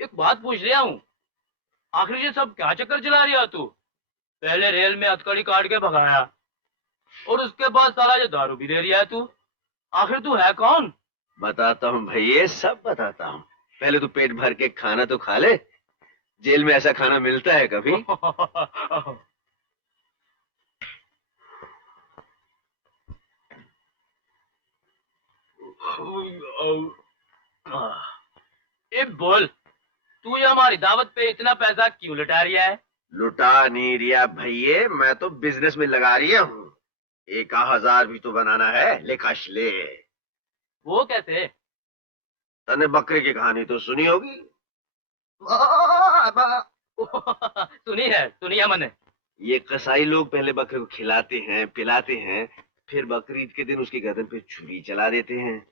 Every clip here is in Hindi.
एक बात पूछ रहा हूँ, आखिर ये सब क्या चक्कर चला रही है तू? पहले रेल में हथकड़ी काट के भगाया और उसके बाद साला ये दारू भी दे रही है तू। आखिर तू है कौन? बताता हूँ भैया, सब बताता हूँ। पहले तू पेट भर के खाना तो खा ले। जेल में ऐसा खाना मिलता है कभी? ए बोल, तू ये हमारी दावत पे इतना पैसा क्यों लुटा रिया है? लुटा नहीं रिया भैया, मैं तो बिजनेस में लगा रिया हूँ। 1000 भी तो बनाना है, लेकाश ले। वो कैसे? तने बकरे की कहानी तो सुनी होगी। सुनी है मैंने। ये कसाई लोग पहले बकरे को खिलाते हैं, पिलाते हैं, फिर बकरीद के दिन उसकी गर्दन पे छुरी चला देते हैं।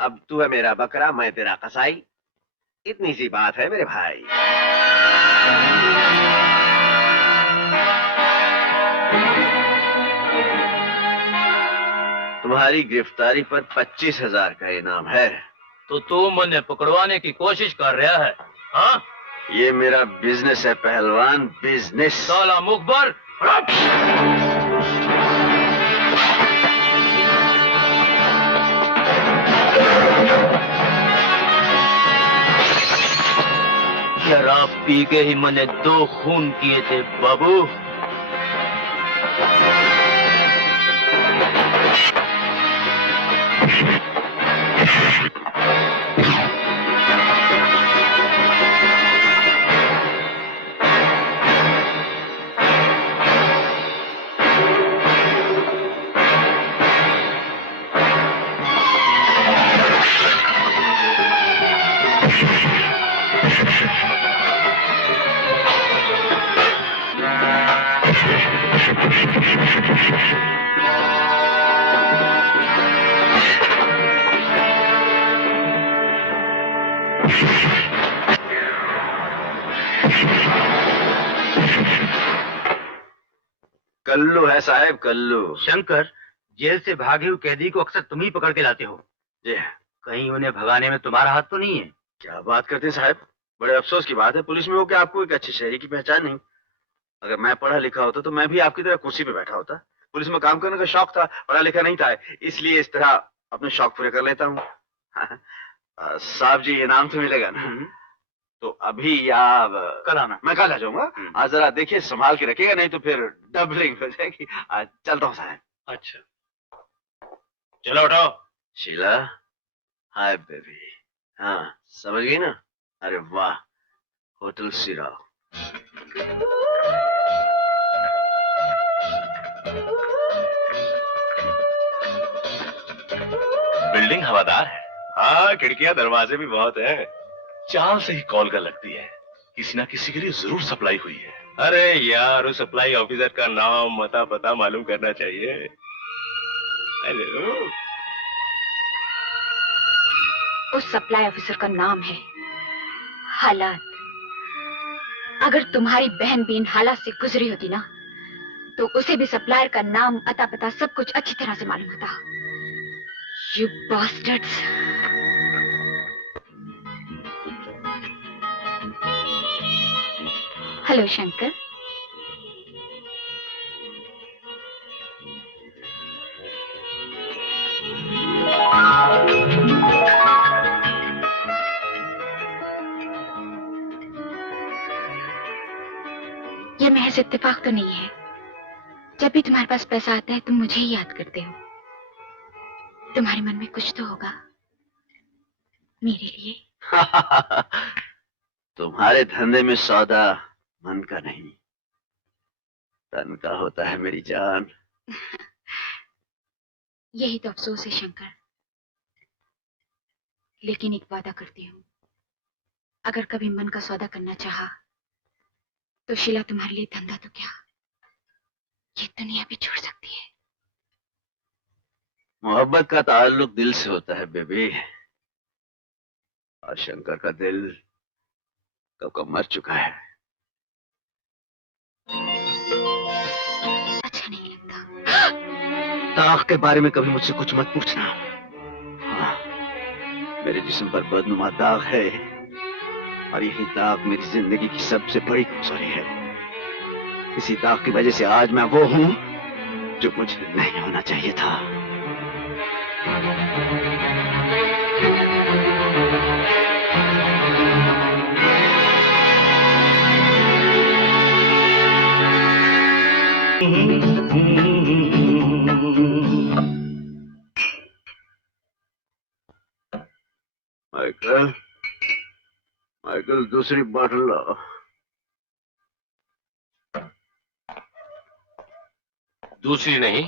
अब तू है मेरा बकरा, मैं तेरा कसाई। इतनी सी बात है मेरे भाई। तुम्हारी गिरफ्तारी पर 25,000 का इनाम है। तो तू मुझे पकड़वाने की कोशिश कर रहा है? हाँ? ये मेरा बिजनेस है पहलवान, बिजनेस। साला मुखबर, शराब पी के ही मैंने 2 खून किए थे बाबू। कल्लू है साहब, कल्लू। शंकर, जेल से भागे हुए कैदी को अक्सर तुम ही पकड़ के लाते हो। जी। कहीं उन्हें भगाने में तुम्हारा हाथ तो नहीं है? क्या बात करते हैं साहब, बड़े अफसोस की बात है। पुलिस में हो कि आपको एक अच्छे शहरी की पहचान नहीं। अगर मैं पढ़ा लिखा होता तो मैं भी आपकी तरह कुर्सी पे बैठा होता। पुलिस में काम करने का शौक था, पढ़ा लिखा नहीं था, इसलिए इस तरह अपने शौक पूरे कर लेता हूँ। साहब जी, इनाम तो मिलेगा ना? तो अभी या कल आना। मैं कल आ जाऊंगा। आज जरा देखिए, संभाल के रखिएगा, नहीं तो फिर डबलिंग हो जाएगी। चलता हूँ साहब। अच्छा, चलो उठो। Sheela, hi baby. हाँ, समझ गई ना? अरे वाह, होटल सिराव। बिल्डिंग हवादार है। हाँ, खिड़कियां दरवाजे भी बहुत है। चाल से ही कॉल कर लगती है, किसी ना किसी के लिए जरूर सप्लाई हुई है। अरे यार, उस सप्लाई ऑफिसर का नाम, मता, पता मालूम करना चाहिए। हेलो। उस सप्लाई ऑफिसर का नाम है हालात। अगर तुम्हारी बहन भी इन हालात से गुजरी होती ना, तो उसे भी सप्लायर का नाम, अता पता सब कुछ अच्छी तरह से मालूम होता। You bastards! हेलो शंकर। यह महज इत्तेफाक तो नहीं है। जब भी तुम्हारे पास पैसा आता है तुम मुझे ही याद करते हो। तुम्हारे मन में कुछ तो होगा मेरे लिए। तुम्हारे धंधे में सौदा मन का नहीं, तन का होता है मेरी जान। यही तो अफसोस है शंकर। लेकिन एक वादा करती हूँ, अगर कभी मन का सौदा करना चाहा तो शीला तुम्हारे लिए धंधा तो क्या, ये दुनिया भी छोड़ सकती है। मोहब्बत का ताल्लुक दिल से होता है बेबी, और शंकर का दिल कब का मर चुका है। अच्छा नहीं लगता। दाग के बारे में कभी मुझसे कुछ मत पूछना। हाँ, मेरे जिस्म पर बदनुमा दाग है, और यही दाग मेरी जिंदगी की सबसे बड़ी कमजोरी है। इसी दाग की वजह से आज मैं वो हूं जो मुझे नहीं होना चाहिए था। माइकल, माइकल दूसरी बॉटल लाओ। दूसरी नहीं,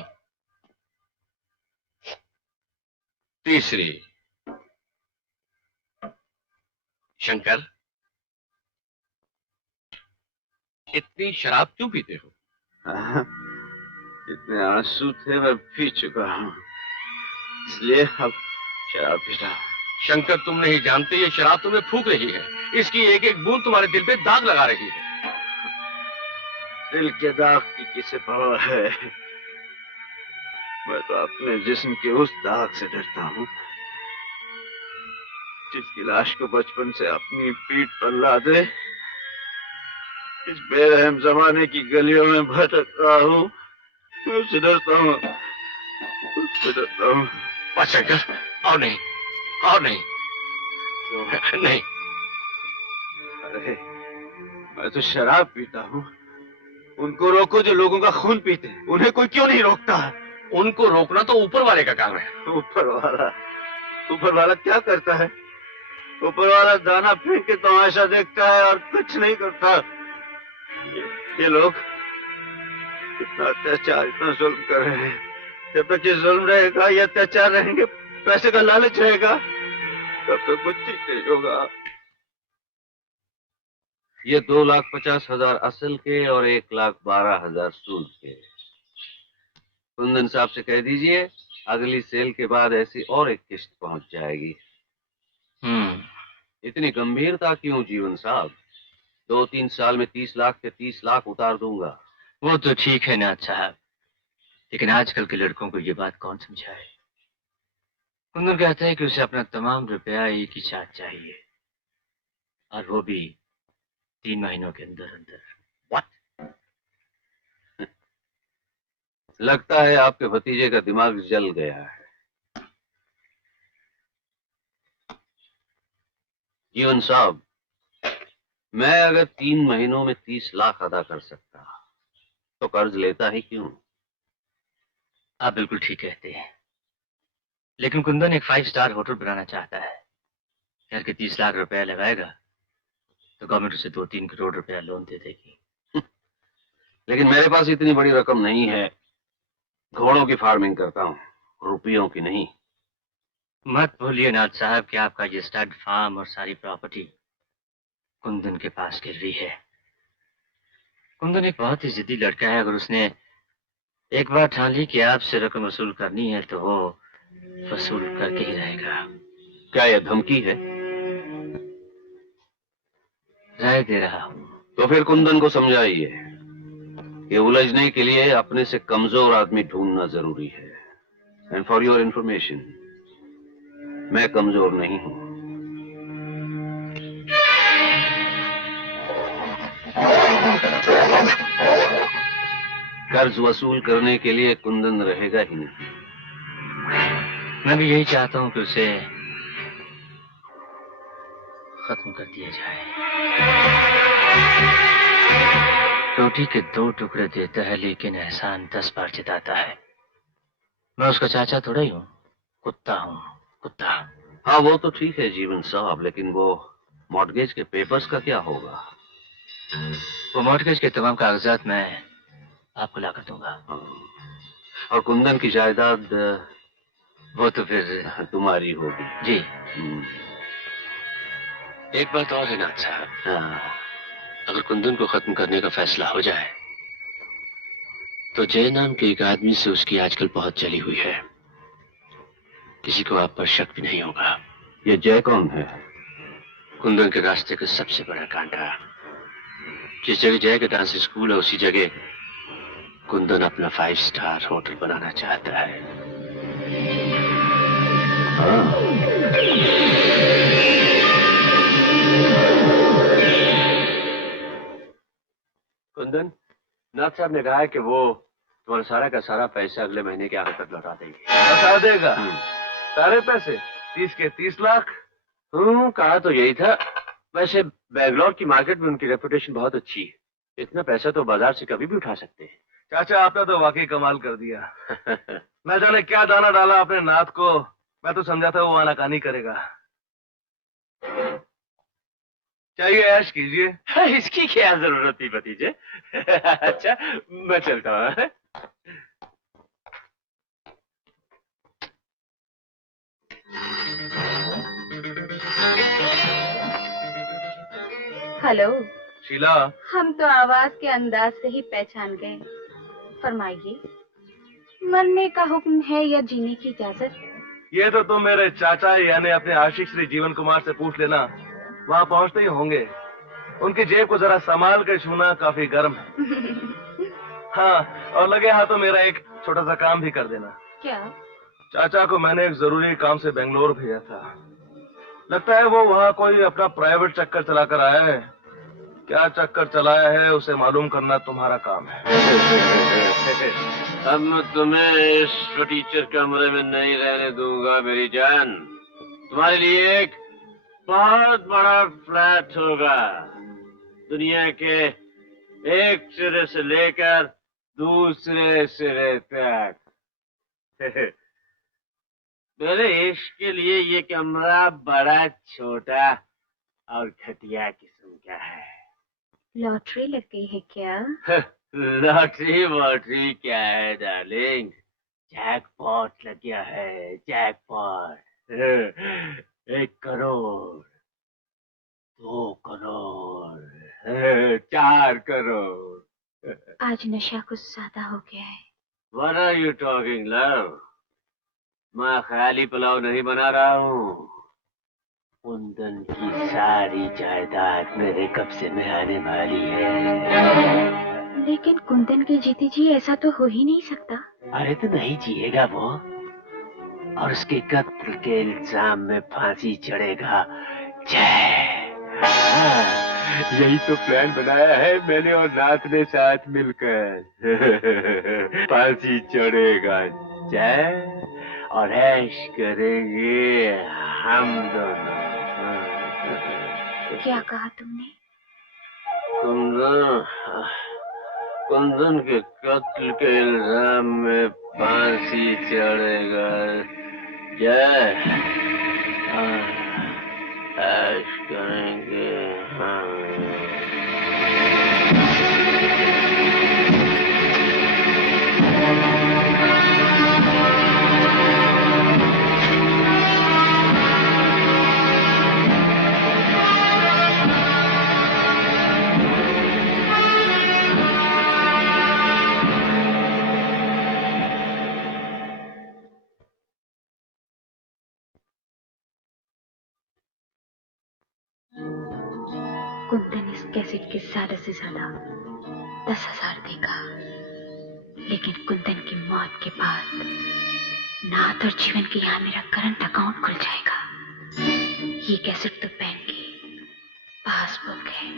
तीसरी। शंकर, इतनी शराब क्यों पीते हो? इतने आंसू थे मैं पी चुका हूँ, इसलिए अब शराब पी रहा हूं। शंकर, तुम नहीं जानते ये शराब तुम्हें फूंक रही है। इसकी एक एक बूंद तुम्हारे दिल पे दाग लगा रही है। दिल के दाग की किसे परवाह है? मैं तो अपने जिस्म के उस दाग से डरता हूँ जिसकी लाश को बचपन से अपनी पीठ पर लादे इस बेरहम जमाने की गलियों में भटक रहा हूँ। मैं उससे डरता हूँ, उससे डरता हूँ। बस शंकर, और नहीं, और नहीं, नहीं। अरे मैं तो शराब पीता हूँ। उनको रोको जो लोगों का खून पीते हैं। उन्हें कोई क्यों नहीं रोकता? उनको रोकना तो ऊपर वाले का काम है। ऊपर वाला क्या करता है? ऊपर वाला दाना फेंक के तमाशा देखता है और कुछ नहीं करता। ये लोग इतना अत्याचार, इतना जुल्म कर रहे हैं। जब तक ये जुल्म रहेगा, ये अत्याचार रहेंगे, पैसे का लालच रहेगा, तब तक कुछ ठीक नहीं होगा। ये 2,50,000 असल के और 1,12,000 सूद के। कुंदन साहब से कह दीजिए अगली सेल के बाद ऐसी और एक किस्त पहुंच जाएगी। इतनी गंभीरता क्यों जीवन साहब? 2-3 साल में 30 लाख के 30 लाख उतार दूंगा। वो तो ठीक है नाथ साहब, लेकिन आजकल के लड़कों को ये बात कौन समझाए। कुंदन कहता है कि उसे अपना तमाम रुपया एक ही साथ चाहिए, और वो भी 3 महीनों के अंदर अंदर। लगता है आपके भतीजे का दिमाग जल गया है। जीवन साहब, मैं अगर 3 महीनों में 30 लाख अदा कर सकता तो कर्ज लेता ही क्यों? आप बिल्कुल ठीक कहते हैं, लेकिन कुंदन एक 5 स्टार होटल बनाना चाहता है। घर के 30 लाख रुपया लगाएगा तो गवर्नमेंट उसे 2-3 करोड़ रुपया लोन दे देगी। लेकिन मेरे पास इतनी बड़ी रकम नहीं है। घोड़ों की फार्मिंग करता हूँ, रुपयों की नहीं। मत भूलिए नाथ साहब कि आपका ये स्टड फार्म और सारी प्रॉपर्टी कुंदन के पास गिर रही है। कुंदन एक बहुत ही जिद्दी लड़का है। अगर उसने एक बार ठान ली कि आपसे रकम वसूल करनी है तो वो वसूल करके ही रहेगा। क्या यह धमकी है? राय दे रहा हूँ। तो फिर कुंदन को समझाइए कि उलझने के लिए अपने से कमजोर आदमी ढूंढना जरूरी है। एंड फॉर योर इंफॉर्मेशन, मैं कमजोर नहीं हूं। कर्ज वसूल करने के लिए कुंदन रहेगा ही नहीं। मैं भी यही चाहता हूँ कि उसे खत्म कर दिया जाए। रोटी के 2 टुकड़े देता है लेकिन एहसान 10 बार जताता है। मैं उसका चाचा थोड़ा ही हूँ, कुत्ता हूँ, कुत्ता। हाँ वो तो ठीक है जीवन साहब, लेकिन वो मॉर्टगेज के पेपर्स का क्या होगा? वो मॉर्टगेज के तमाम कागजात मैं आपको ला कर दूंगा। और कुंदन की जायदाद वो तो फिर तुम्हारी होगी। जी। एक बात और है नाथ साहब, हाँ। अगर कुंदन को खत्म करने का फैसला हो जाए तो जय नाम के एक आदमी से उसकी आजकल बहुत चली हुई है। किसी को आप पर शक भी नहीं होगा। ये जय कौन है? कुंदन के रास्ते का सबसे बड़ा कांटा। जिस जगह जय का डांस स्कूल है उसी जगह कुंदन अपना 5 स्टार होटल बनाना चाहता है। कुंदन, नाथ साहब ने कहा है कि वो तुम्हारा सारा का सारा पैसा अगले महीने के आखिर तक लौटा देंगे। बता देगा सारे पैसे? 30 के 30 लाख? कहा तो यही था। वैसे बैंगलोर की मार्केट में उनकी रेपुटेशन बहुत अच्छी है। इतना पैसा तो बाजार से कभी भी उठा सकते हैं। चाचा आपने तो वाकई कमाल कर दिया। मैं जाने क्या दाना डाला अपने नाथ को। मैं तो समझा था वो आनाकानी करेगा। चाहिए ऐश कीजिए। इसकी क्या जरूरत थी भतीजे। अच्छा मैं चलता हूँ। हेलो। शीला, हम तो आवाज के अंदाज से ही पहचान गए। फरमाइए, मरने का हुक्म है या जीने की इजाजत? ये तो तुम मेरे चाचा यानी अपने आशिक श्री जीवन कुमार से पूछ लेना। वहाँ पहुँचते ही होंगे। उनकी जेब को जरा संभाल के छूना काफी गर्म है। हाँ, और लगे हाथों मेरा एक छोटा सा काम भी कर देना। क्या? चाचा को मैंने एक जरूरी काम से बेंगलोर भेजा था। लगता है वो वहाँ कोई अपना प्राइवेट चक्कर चलाकर आया है। क्या चक्कर चलाया है उसे मालूम करना तुम्हारा काम है। अब मैं तुम्हें इस टीचर कमरे में नहीं रहने दूंगा मेरी जान। तुम्हारे लिए एक बहुत बड़ा फ्लैट होगा, दुनिया के एक सिरे से लेकर दूसरे सिरे तक। मेरे इश्क के लिए ये कमरा बड़ा छोटा और घटिया किस्म का है। लॉटरी लग गई है क्या? लॉटरी वॉटरी क्या है डार्लिंग, जैकपॉट लग गया है, जैकपॉट। 1 करोड़, 2 करोड़, 4 करोड़। आज नशा कुछ ज्यादा हो गया है। What are you talking, love? मैं ख्याली पुलाव नहीं बना रहा हूँ। कुंदन की सारी जायदाद मेरे कब्जे में आने वाली है। लेकिन कुंदन के जीते जी ऐसा तो हो ही नहीं सकता। अरे तो नहीं जिएगा वो, और उसके कत्ल के इल्जाम में फांसी चढ़ेगा। जय। यही तो प्लान बनाया है मैंने और नाथ ने साथ मिलकर। फांसी चढ़ेगा जय, और ऐश करेंगे हम दोनों। क्या कहा तुमने? कुंदन के कत्ल के इल्जाम में फांसी चढ़ेगा जय, ऐश करेंगे हम। कुंदन इस कैसेट के ज्यादा से ज्यादा 10,000 देगा, लेकिन कुंदन की मौत के बाद नाथ और जीवन के यहाँ मेरा करंट अकाउंट खुल जाएगा। ये कैसेट तो बैंक की पासबुक है।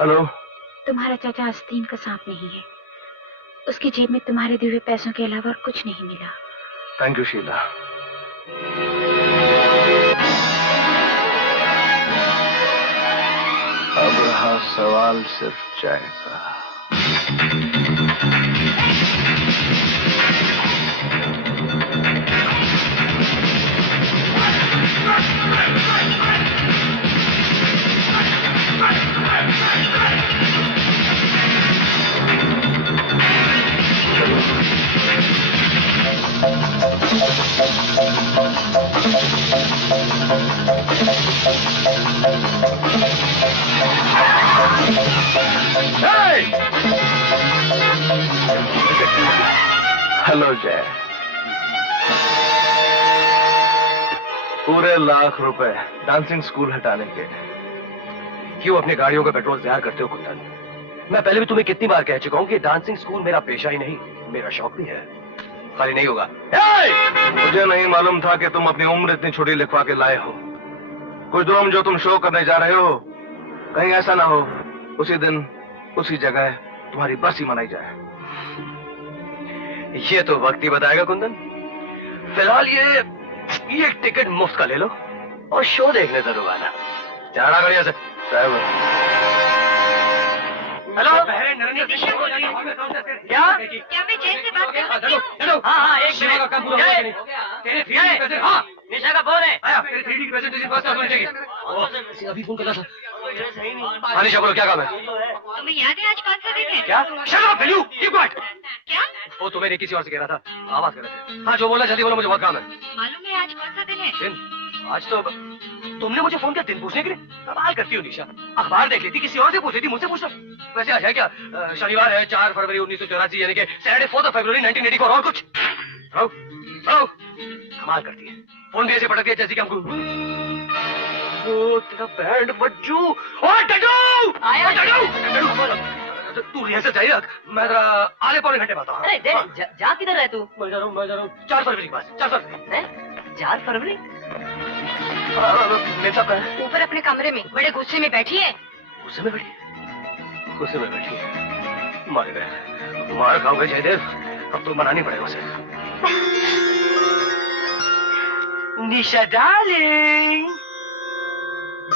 हेलो। तुम्हारा चाचा आस्तीन का सांप नहीं है। उसकी जेब में तुम्हारे दिए हुए पैसों के अलावा और कुछ नहीं मिला। Thank you Sheela. अब रहा सवाल सिर्फ चाय का। हेलो जय। पूरे लाख रुपए डांसिंग स्कूल हटाने के। क्यों अपनी गाड़ियों का पेट्रोल तैयार करते हो कुंदन? मैं पहले भी तुम्हें कितनी बार कह चुका हूं कि डांसिंग स्कूल मेरा पेशा ही नहीं, मेरा शौक भी है। खाली नहीं होगा। मुझे नहीं मालूम था कि तुम अपनी उम्र इतनी छोटी लिखवा के लाए हो। कुछ दिनों में जो तुम शो करने जा रहे हो, कहीं ऐसा ना हो उसी दिन उसी जगह तुम्हारी बरसी मनाई जाए। ये तो वक्त ही बताएगा कुंदन। फिलहाल ये एक टिकट मुफ्त का ले लो और शो देखने जरूर आना। जाना बढ़िया से। हेलो। क्या मैं जय से बात कर सकती हूँ? हाँ एक मिनट। हाँ निशा का फोन है। अभी फोन करना था। हाँ निशा बोलो क्या काम है? तुम्हें याद है आज कौन सा दिन है? क्या? Shut up, will you? Keep quiet. क्या? वो तुम्हें किसी और से कह रहा था, आवाज कर रहे थे। हाँ जो बोला जल्दी बोलो, मुझे बहुत काम है। मालूम है आज कौन सा दिन है? दिन? आज तो तुमने मुझे फोन किया दिन पूछने के लिए? कमाल करती हो निशा। अखबार देख लेती, किसी और से पूछ लेती, मुझसे पूछ लो। वैसे आज है क्या? शनिवार है 4 फरवरी 1984, यानी कि सैटरडे 4 फरवरी 1984 और कुछ? कमाल करती है। फोन भी ऐसे पटक दिया जैसे कि हमको वो तेरा बैंड बज्जू। ओए डडू! आया डडू! तू रिहर्सल जारी रख, मैं जरा आधे पौने घंटे में आता हूँ। अरे जा किधर रहे तू? मैं जा रहा हूँ 4 फरवरी के पास। 4 फरवरी। 4 फरवरी? मेरे साथ है। ऊपर अपने कमरे में बड़े गुस्से में बैठी है। गुस्से में बैठी? गुस्से में बैठी है। मारे गए, मार खाओगे जयदेव। अब तो मनानी पड़ेगा उसे। निशा darling,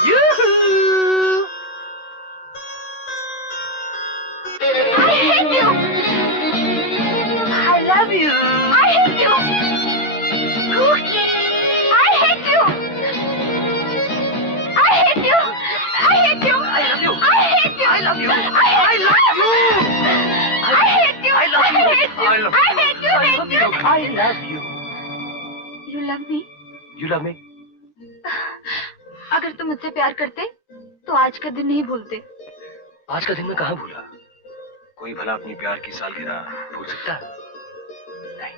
यूहू! I hate you. I love you. I hate you. Cookie. I hate you. I hate you. I hate you. I love you. I hate you. I love you. I hate you. I hate you. I love you. I hate you. I love I hate you. I love you. I love you. You love me? You love me? अगर तुम मुझसे प्यार करते तो आज का दिन नहीं भूलते। आज का दिन मैं कहाँ भूला? कोई भला अपनी प्यार की सालगिरह भूल सकता है? नहीं।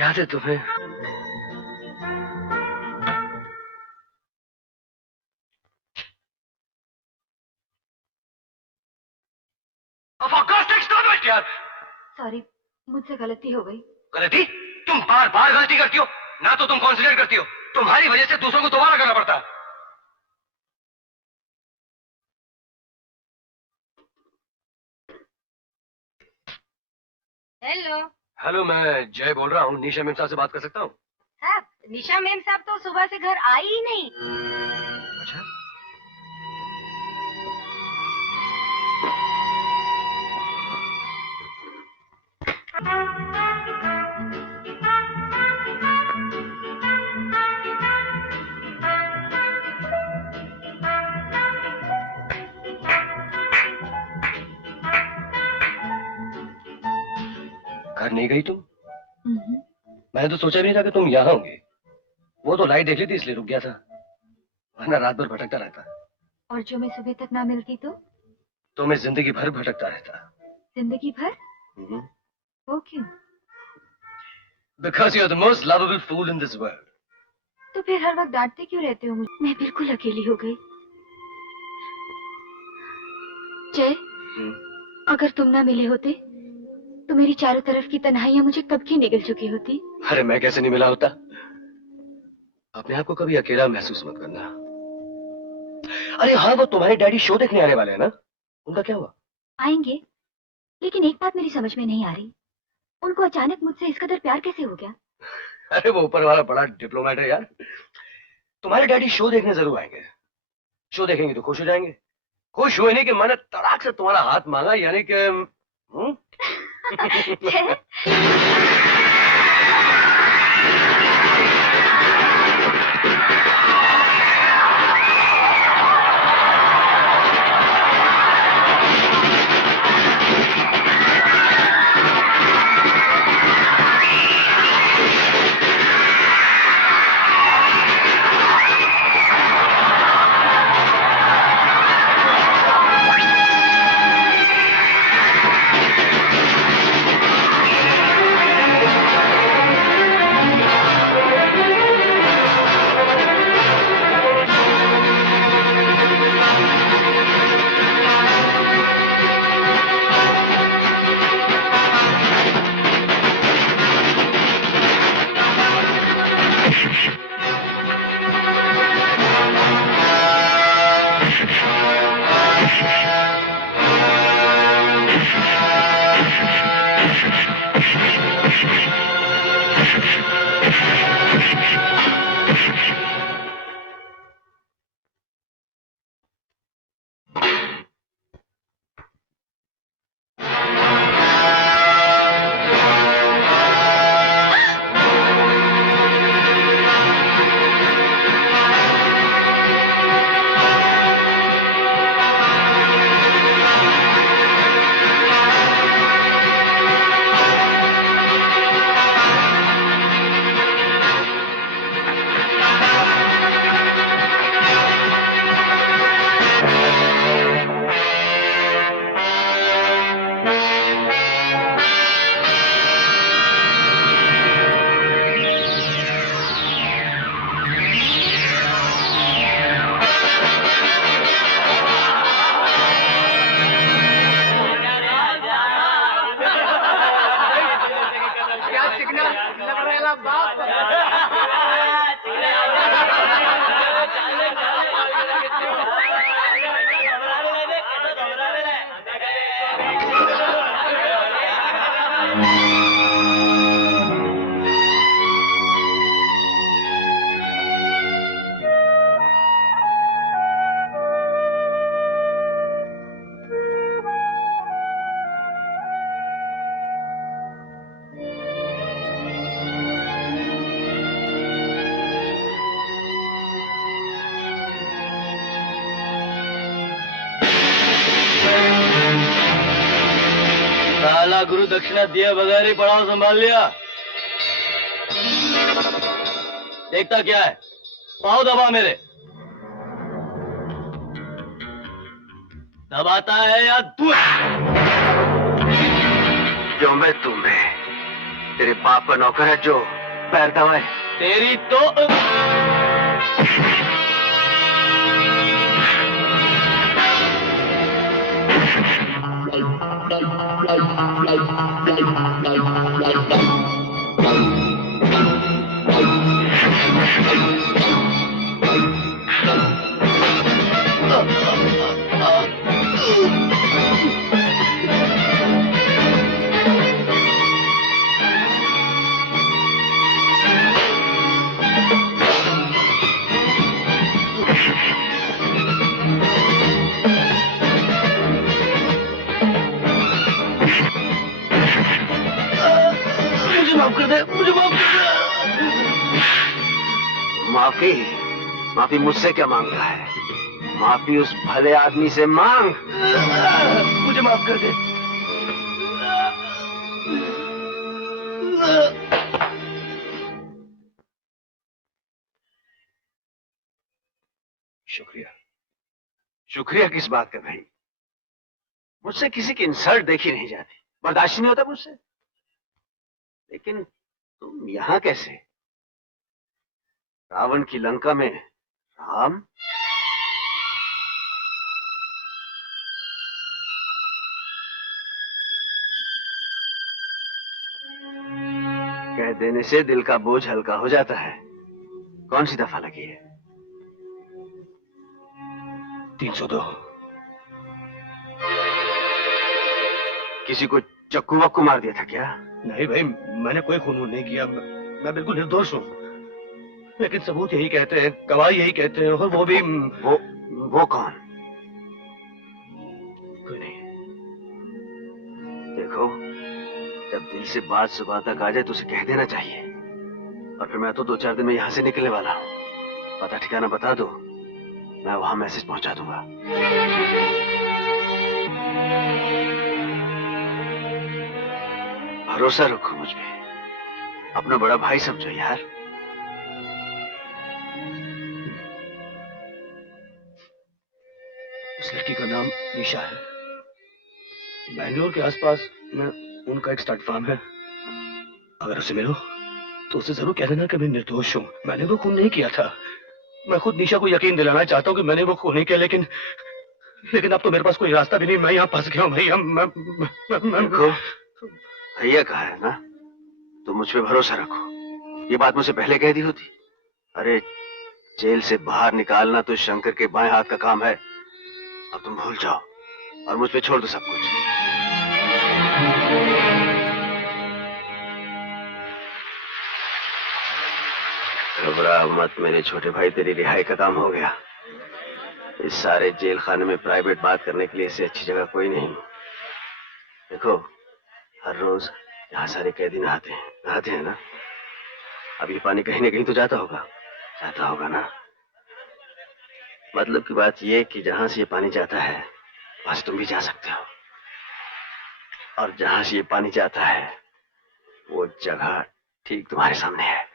याद है तुम्हें? यार सॉरी, मुझसे गलती हो गई। गलती? तुम बार बार गलती करती हो ना, तो तुम कॉन्सेंट्रेट करती हो। तुम्हारी वजह से दूसरों को दोबारा करना पड़ता है। हेलो। हेलो, मैं जय बोल रहा हूँ। निशा मेम साहब से बात कर सकता हूँ? साहब, निशा मैम साहब तो सुबह से घर आई ही नहीं। अच्छा। घर नहीं गई तुम? मैंने तो सोचा भी नहीं था कि तुम यहाँ होंगे। वो तो लाइट देख ली थी इसलिए रुक गया था, वरना रात भर भटकता रहता। और जो मैं सुबह तक ना मिलती तो मैं जिंदगी भर भटकता रहता। जिंदगी भर? वो क्यों? Because you're the most lovable fool in this world. तो फिर हर वक्त डांटते क्यों रहते हो मुझे? मैं बिल्कुल अकेली हो गई। जय, अगर तुम ना मिले होते तो मेरी चारों तरफ की तन्हाइयां मुझे कब की निगल चुकी होती। अरे मैं कैसे नहीं मिला होता? अपने आप को कभी अकेला महसूस मत करना। अरे हाँ, वो तुम्हारे डैडी शो देखने आने वाले हैं ना? उनका क्या हुआ? आएंगे, लेकिन एक बात मेरी समझ में नहीं आ रही, उनको अचानक मुझसे इस कदर प्यार कैसे हो गया? अरे वो ऊपर वाला बड़ा डिप्लोमेट है यार। तुम्हारे डैडी शो देखने जरूर आएंगे। शो देखेंगे तो खुश हो जाएंगे। खुश हुए नहीं कि मैंने तड़ाक से तुम्हारा हाथ मांगा, यानी कि जय, साला गुरु दक्षिणा दिए बगैर ही पड़ाव संभाल लिया। देखता क्या है? पाँव दबा मेरे। दबाता है या तू? जो मैं तू मैं, तेरे बाप का नौकर है जो पैर दबाए। तेरी तो मुझे माफ कर दे, मुझे माफ कर दे। माफी? माफी मुझसे क्या मांग रहा है? माफी उस भले आदमी से मांग। मुझे माफ कर दे। शुक्रिया। शुक्रिया किस बात का भाई? मुझसे किसी की इंसल्ट देखी नहीं जाती, बर्दाश्त नहीं होता मुझसे। लेकिन तुम यहां कैसे? रावण की लंका में राम? कह देने से दिल का बोझ हल्का हो जाता है। कौन सी दफा लगी है? 302। किसी को चक्कू वक्कू मार दिया था क्या? नहीं भाई, मैंने कोई खून वून नहीं किया। मैं बिल्कुल निर्दोष हूँ। लेकिन सबूत यही कहते हैं, गवाह यही कहते हैं, और वो भी वो कौन? कोई नहीं। देखो, जब दिल से बात सुबह तक आ जाए तो उसे कह देना चाहिए। और फिर मैं तो 2-4 दिन में यहाँ से निकलने वाला हूँ। पता ठिकाना बता दो, मैं वहां मैसेज पहुंचा दूंगा। भरोसा रखो मुझ पे, अपना बड़ा भाई समझो यार। उस लड़की का नाम निशा है। बैंगलोर के आसपास में उनका एक स्टड फार्म है। अगर उसे मिलो तो उसे जरूर कह देना कि मैं निर्दोष हूँ, मैंने वो खून नहीं किया था। मैं खुद निशा को यकीन दिलाना चाहता हूँ कि मैंने वो खून नहीं किया, लेकिन अब तो मेरे पास कोई रास्ता भी नहीं। मैं यहाँ फंस गया हूँ भैया। देखो, भैया कहा है ना, तुम मुझ पे भरोसा रखो। ये बात मुझसे पहले कह दी होती। अरे, जेल से बाहर निकालना तो शंकर के बाएं हाथ का काम है। अब तुम भूल जाओ और मुझ पे छोड़ दो सब कुछ। घबरा मत मेरे छोटे भाई, तेरी रिहाई का काम हो गया। इस सारे जेल खाने में प्राइवेट बात करने के लिए इससे अच्छी जगह कोई नहीं। देखो, हर रोज यहाँ सारे कैदी नहाते हैं ना। अब ये पानी कहीं ना कहीं तो जाता होगा ना। मतलब की बात ये कि जहां से ये पानी जाता है वहां से तुम भी जा सकते हो, और जहां से ये पानी जाता है वो जगह ठीक तुम्हारे सामने है।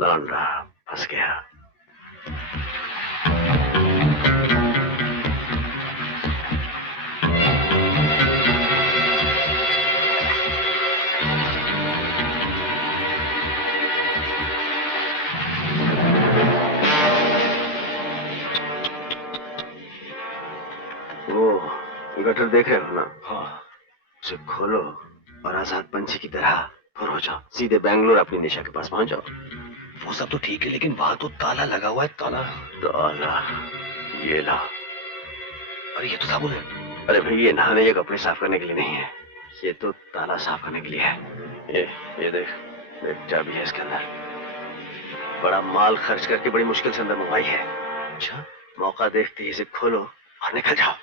लौंडा फंस गया। वो गटर देख रहे हो ना? हाँ। उसे खोलो और आजाद पंछी की तरह फुर हो जाओ। सीधे बैंगलोर अपनी निशा के पास पहुंच जाओ। वो सब तो ठीक है, लेकिन वहां तो ताला लगा हुआ है। ताला ये ला। अरे ये तो साबुन है। अरे भाई, ये नहाने या कपड़े साफ करने के लिए नहीं है, ये तो ताला साफ करने के लिए है। ये देख चाबी है इसके अंदर। बड़ा माल खर्च करके बड़ी मुश्किल से अंदर मंगवाई है। अच्छा, मौका देखते ही इसे खोलो और निकल जाओ।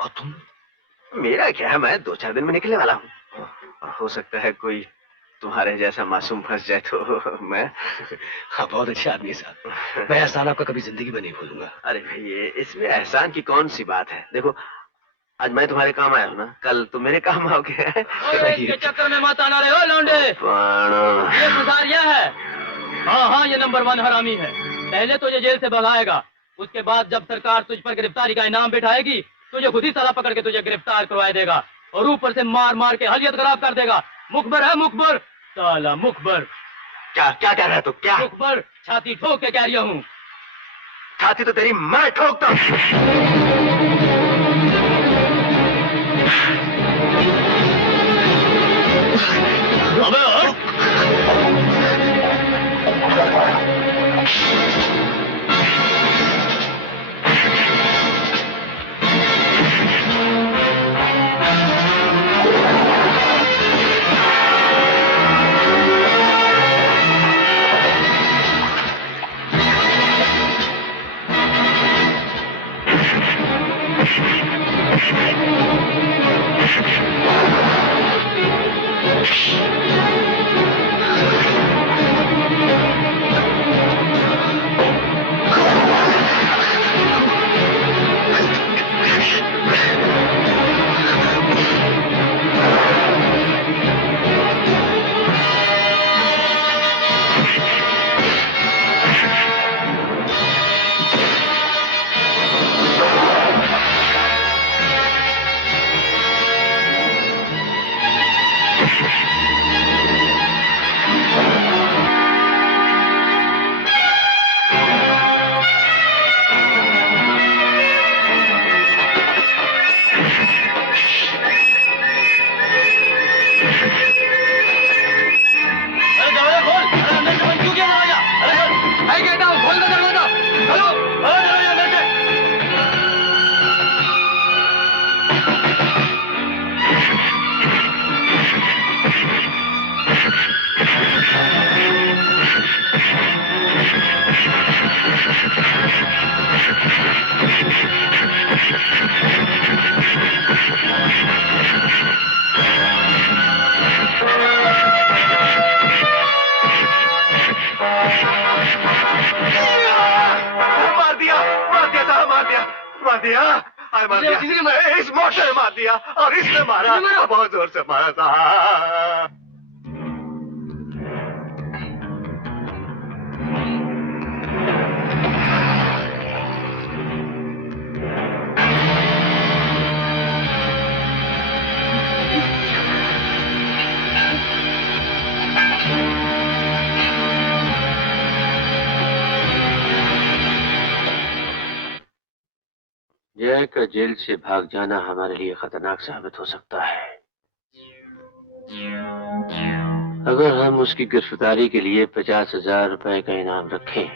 और तुम? मेरा क्या है, मैं 2-4 दिन में निकलने वाला हूँ। और हो सकता है कोई तुम्हारे जैसा मासूम फंस जाए तो मैं। हाँ, बहुत अच्छे आदमी है साहब। मैं एहसान आपका कभी जिंदगी में नहीं भूलूंगा। अरे भाई, इसमें एहसान की कौन सी बात है। देखो, आज मैं तुम्हारे काम आया हूँ ना, कल तुम मेरे काम आओगे। इसके चक्कर में मत आना रहे हो लौंडे। ये गुजारिया है। हाँ, ये नंबर 1 हरामी है। पहले तो ये जेल से भगाएगा, उसके बाद जब सरकार तुझ पर गिरफ्तारी का इनाम बिठाएगी तुझे खुद ही साला पकड़ के तुझे गिरफ्तार करवा देगा, और ऊपर से मार मार के हलियत खराब कर देगा। मुखबर है, मुखबर साला मुखबर। क्या कह रहा है तू? क्या मुखबर? छाती ठोक के कह रहा हूँ। छाती तो तेरी मैं ठोकता हूँ। मार दिया, हाय मार दिया, किसी ने मारा? इस मोटर ने मार दिया और इसने मारा, बहुत जोर से मारा था। जय का जेल से भाग जाना हमारे लिए खतरनाक साबित हो सकता है। अगर हम उसकी गिरफ्तारी के लिए 50,000 रुपए का इनाम रखें,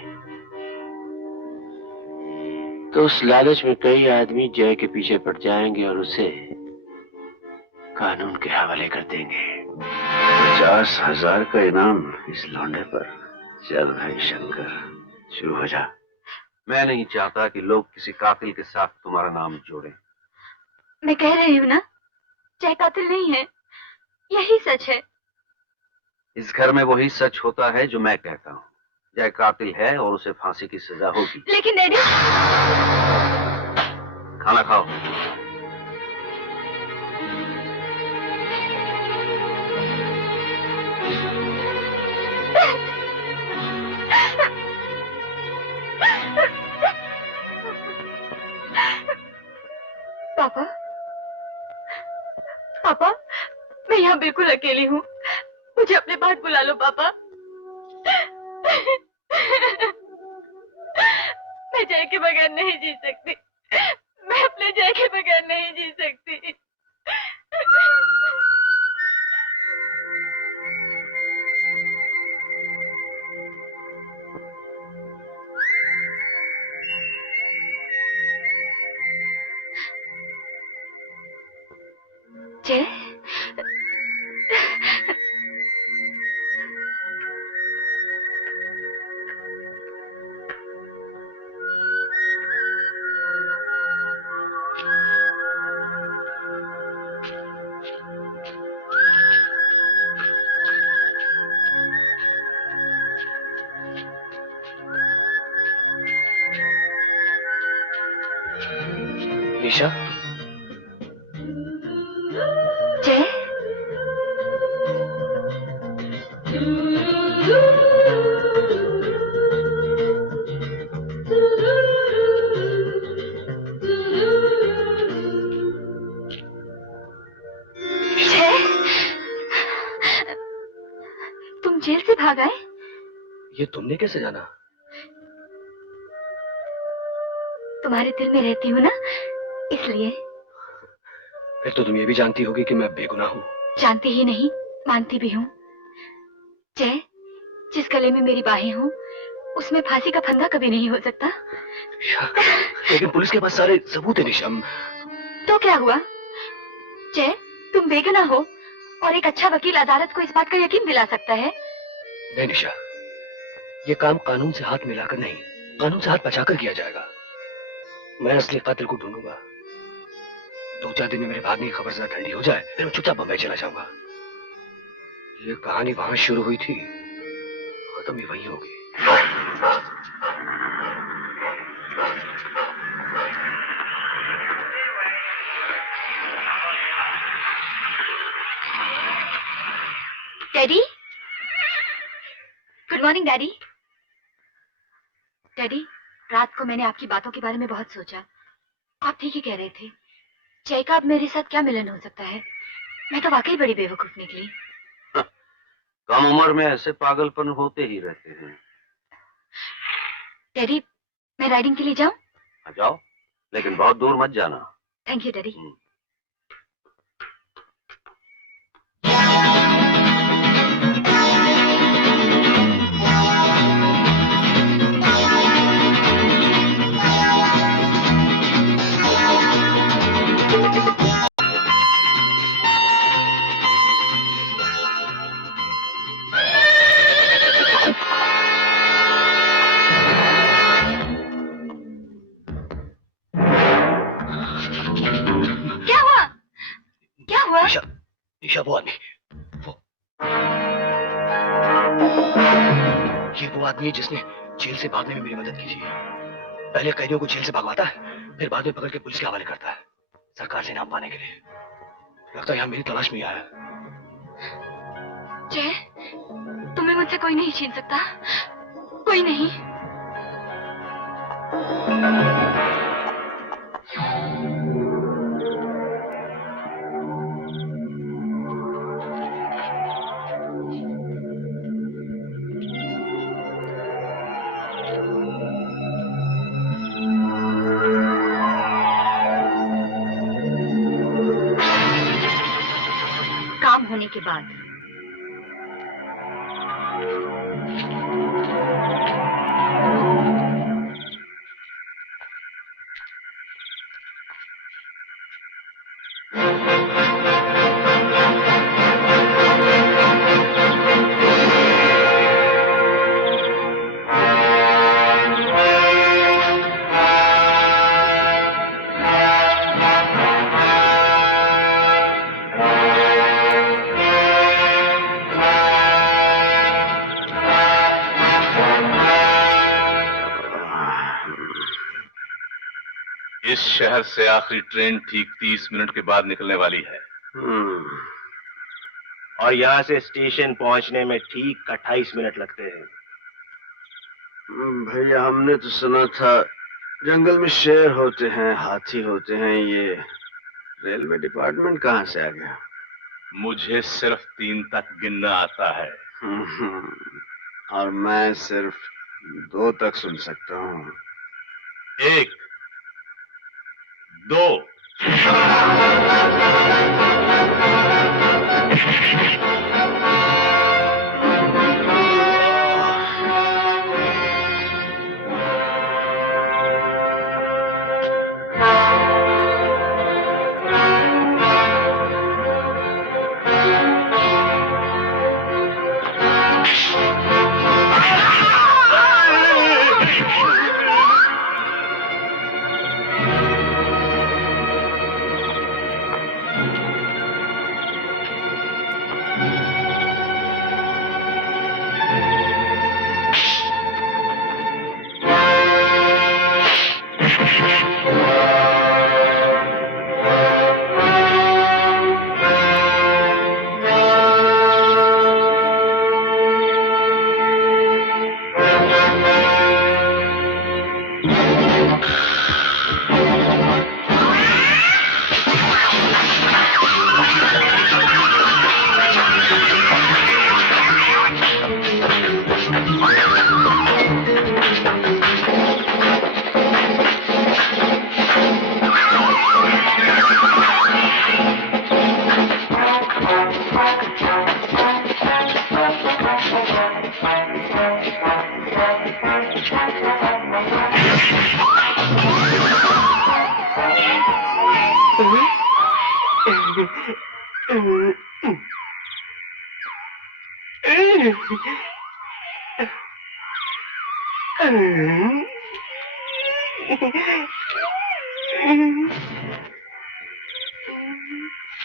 तो उस लालच में कई आदमी जय के पीछे पड़ जाएंगे और उसे कानून के हवाले कर देंगे। 50,000 का इनाम इस लौंडे पर। चल भाई शंकर, शुरू हो जा। मैं नहीं चाहता कि लोग किसी कातिल के साथ तुम्हारा नाम जोड़ें। मैं कह रही हूँ ना, जय कातिल नहीं है, यही सच है। इस घर में वही सच होता है जो मैं कहता हूँ। जय कातिल है और उसे फांसी की सजा होगी। लेकिन डैडी, खाना खाओ। पापा, पापा, मैं यहाँ बिल्कुल अकेली हूँ, मुझे अपने पास बुला लो पापा। मैं जय के बगैर नहीं जी सकती, मैं अपने जय के बगैर नहीं जी सकती। जय, निशा, जय, तुम जेल से भाग आए? ये तुमने कैसे जाना? तुम्हारे दिल में रहती हूँ ना, इसलिए। फिर तो तुम ये भी जानती होगी कि मैं बेगुनाह हूँ। जानती ही नहीं, मानती भी हूँ। जय, जिस गले में मेरी बाहें हों, उसमें फांसी का फंदा कभी नहीं हो सकता। लेकिन पुलिस के पास सारे सबूत है निशम। तो क्या हुआ? जय, तुम बेगुनाह हो और एक अच्छा वकील अदालत को इस बात का यकीन दिला सकता है। नहीं निशा, ये काम कानून से हाथ मिलाकर नहीं, कानून से हाथ बचाकर किया जाएगा। मैं असली कातिल को ढूंढूंगा। 2-4 दिन में मेरे भागने की खबर जरा ठंडी हो जाए, फिर मैं चुपचाप बम्बई चला जाऊंगा। ये कहानी वहां शुरू हुई थी, खत्म भी वहीं होगी। Daddy, good morning daddy. Daddy, रात को मैंने आपकी बातों के बारे में बहुत सोचा। आप ठीक ही कह रहे थे। जय का अब मेरे साथ क्या मिलन हो सकता है? मैं तो वाकई बड़ी बेवकूफ निकली। कम उम्र में ऐसे पागलपन होते ही रहते हैं। डैडी, मैं राइडिंग के लिए जाऊं? आ जाओ, लेकिन बहुत दूर मत जाना। Thank you daddy. निशा, वो आदमी, ये वो आदमी है जिसने जेल से भागने में मेरी मदद की थी। पहले कैदियों को जेल से भगवाता है, फिर बाद में पकड़ के पुलिस के हवाले करता है सरकार से इनाम पाने के लिए। लगता है यहाँ मेरी तलाश में ही आया। जय, तुम्हें मुझसे कोई नहीं छीन सकता, कोई नहीं। काम होने के बाद इस शहर से आखिरी ट्रेन ठीक 30 मिनट के बाद निकलने वाली है। और यहाँ से स्टेशन पहुंचने में ठीक 28 मिनट लगते हैं। भैया हमने तो सुना था जंगल में शेर होते हैं, हाथी होते हैं, ये रेलवे डिपार्टमेंट कहाँ से आ गया? मुझे सिर्फ 3 तक गिनना आता है। और मैं सिर्फ 2 तक सुन सकता हूँ। 1, 2।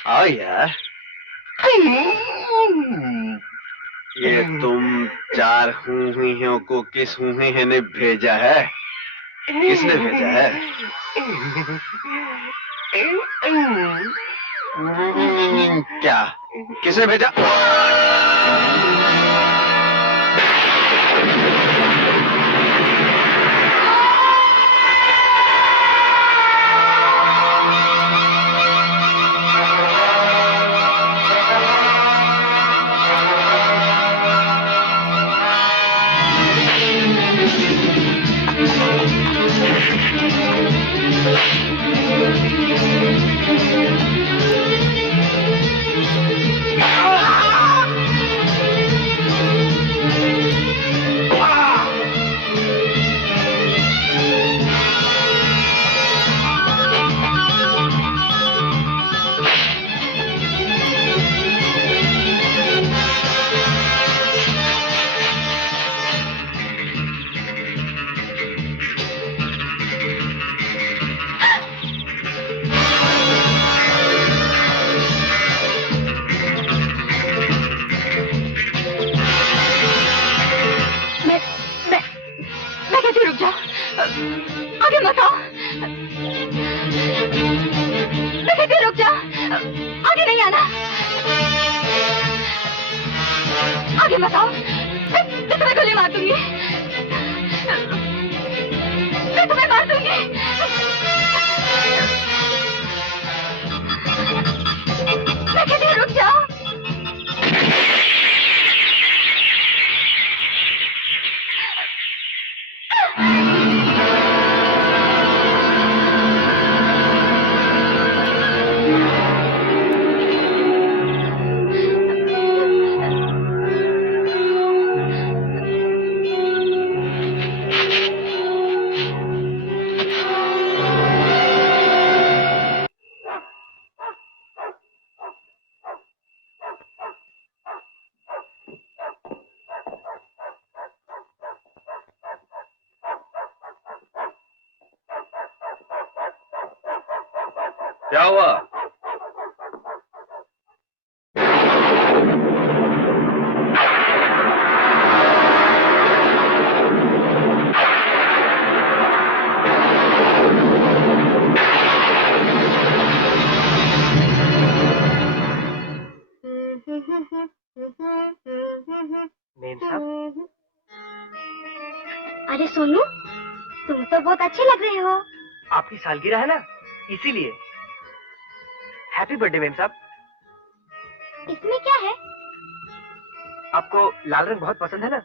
आओ यार, ये तुम 4 हुहियों को किस हुही ने भेजा है? किसने भेजा है? क्या? किसने भेजा? मैं कैसे रुक जाऊं? आगे मत आओ। आगे नहीं आना, आगे मत आओ, मैं तुम्हें गोली मार दूंगी, मैं तुम्हें मार दूंगी। मैं कहती हूँ रुक जाओ। क्या हुआ? मेम साहब, अरे सोनू, तुम तो बहुत अच्छे लग रहे हो। आपकी सालगिरह है ना, इसीलिए। हैप्पी बर्थडे मेम साहब। इसमें क्या है? आपको लाल रंग बहुत पसंद है ना,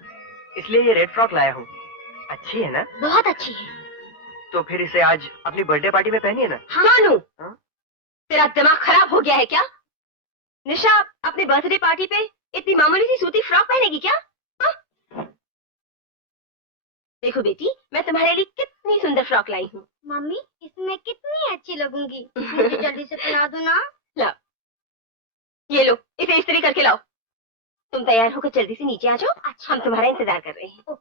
इसलिए ये रेड फ्रॉक लाया हूँ। अच्छी है ना? बहुत अच्छी है। तो फिर इसे आज अपनी बर्थडे पार्टी में पहनिए ना। सोनू, हाँ? तेरा दिमाग खराब हो गया है क्या? निशा अपनी बर्थडे पार्टी पे इतनी मामूली सी सूती फ्रॉक पहनेगी क्या? हाँ? देखो बेटी, मैं तुम्हारे लिए कितनी सुंदर फ्रॉक लाई हूँ। मम्मी, इसमें कितनी अच्छी लगूंगी। मुझे जल्दी से पहना दो ना। लाओ, ये लो, इसे इस्त्री करके लाओ। तुम तैयार होकर जल्दी से नीचे आ जाओ। अच्छा, हम तुम्हारा इंतजार कर रहे हैं।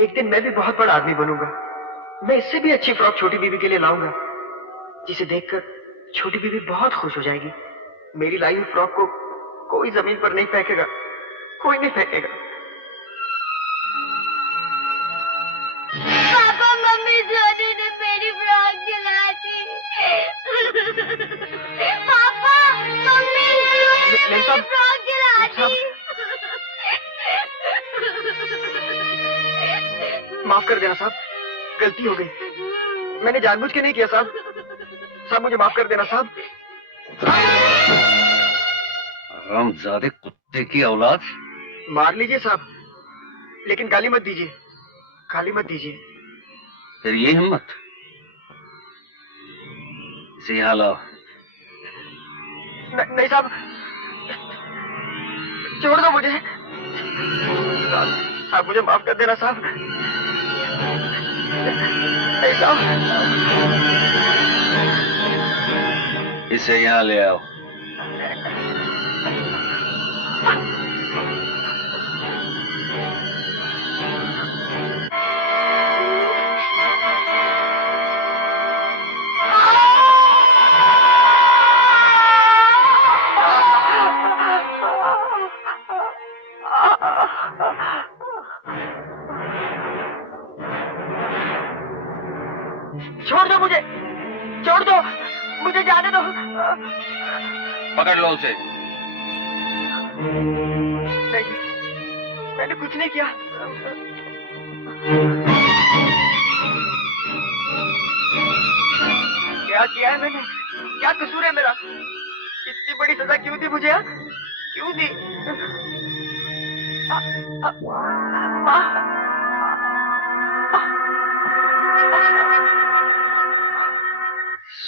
एक दिन मैं भी बहुत बड़ा आदमी बनूंगा। मैं इससे भी अच्छी फ्रॉक छोटी बीबी के लिए लाऊंगा, जिसे देखकर छोटी बीबी बहुत खुश हो जाएगी। मेरी लाई हुई फ्रॉक को कोई जमीन पर नहीं फेंकेगा, कोई नहीं फेंकेगा। पापा, मम्मी सोनू ने मेरी फ्रॉक जला दी। पापा, मम्मी सोनू ने मेरी फ्रॉक जला दी। माफ कर देना साहब, गलती हो गई। मैंने जानबूझ के नहीं किया साहब। साहब मुझे माफ कर देना साहब। हरामजादे कुत्ते की औलाद। मार लीजिए साहब, लेकिन गाली मत दीजिए, गाली मत दीजिए। फिर ये हिम्मत? इसे यहाँ लाओ। नहीं साहब, छोड़ दो मुझे। साहब मुझे माफ कर देना साहब। नहीं साहब। इसे यहाँ ले आओ। छोड़ दो मुझे, छोड़ दो मुझे, जाने दो। पकड़ लो उसे। नहीं, मैंने कुछ नहीं किया। क्या किया है मैंने? क्या कसूर है मेरा? इतनी बड़ी सजा क्यों दी मुझे? क्यों दी?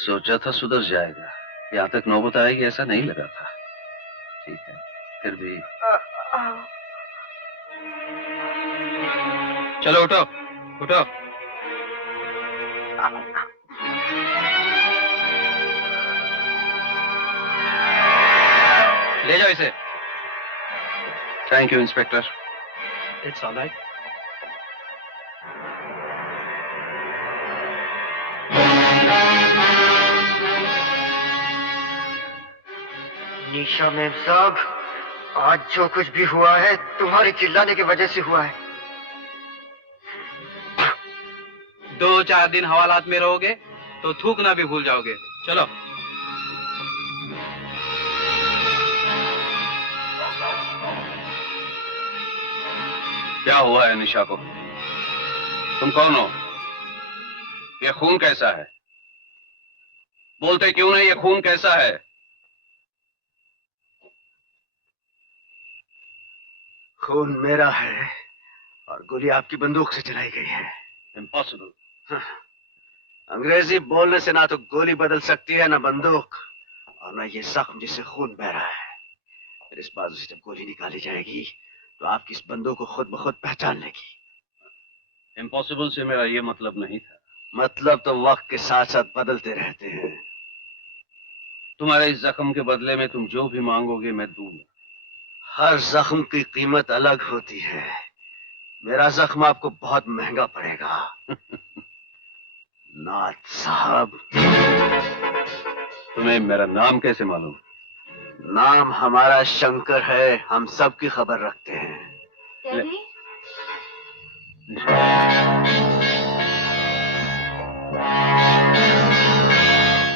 सोचा था सुधर जाएगा, यहाँ तक नौबत आएगी ऐसा नहीं लगा था। ठीक है, फिर भी चलो उठो उठो। ले जाओ इसे। Thank you inspector. It's all right. Nisha ma'am साहब, आज जो कुछ भी हुआ है तुम्हारे चिल्लाने की वजह से हुआ है। 2-4 दिन हवालात में रहोगे तो थूकना भी भूल जाओगे। चलो। क्या हुआ है निशा को? तुम कौन हो? ये खून कैसा है? बोलते क्यों नहीं? ये खून कैसा है? खून मेरा है और गोली आपकी बंदूक से चलाई गई है। इम्पॉसिबल। अंग्रेजी बोलने से ना तो गोली बदल सकती है ना बंदूक, और ना ये जख्म जिससे खून बह रहा है। फिर इस बाजू से जब गोली निकाली जाएगी तो आपकी इस बंदूक को खुद ब खुद पहचान लेगी। इम्पॉसिबल से मेरा ये मतलब नहीं था। मतलब तो वक्त के साथ साथ बदलते रहते हैं। तुम्हारे इस जख्म के बदले में तुम जो भी मांगोगे मैं दूंगा। हर जख्म की कीमत अलग होती है। मेरा जख्म आपको बहुत महंगा पड़ेगा। नाथ साहब। तुम्हें मेरा नाम कैसे मालूम? नाम हमारा शंकर है, हम सबकी खबर रखते हैं। डैडी,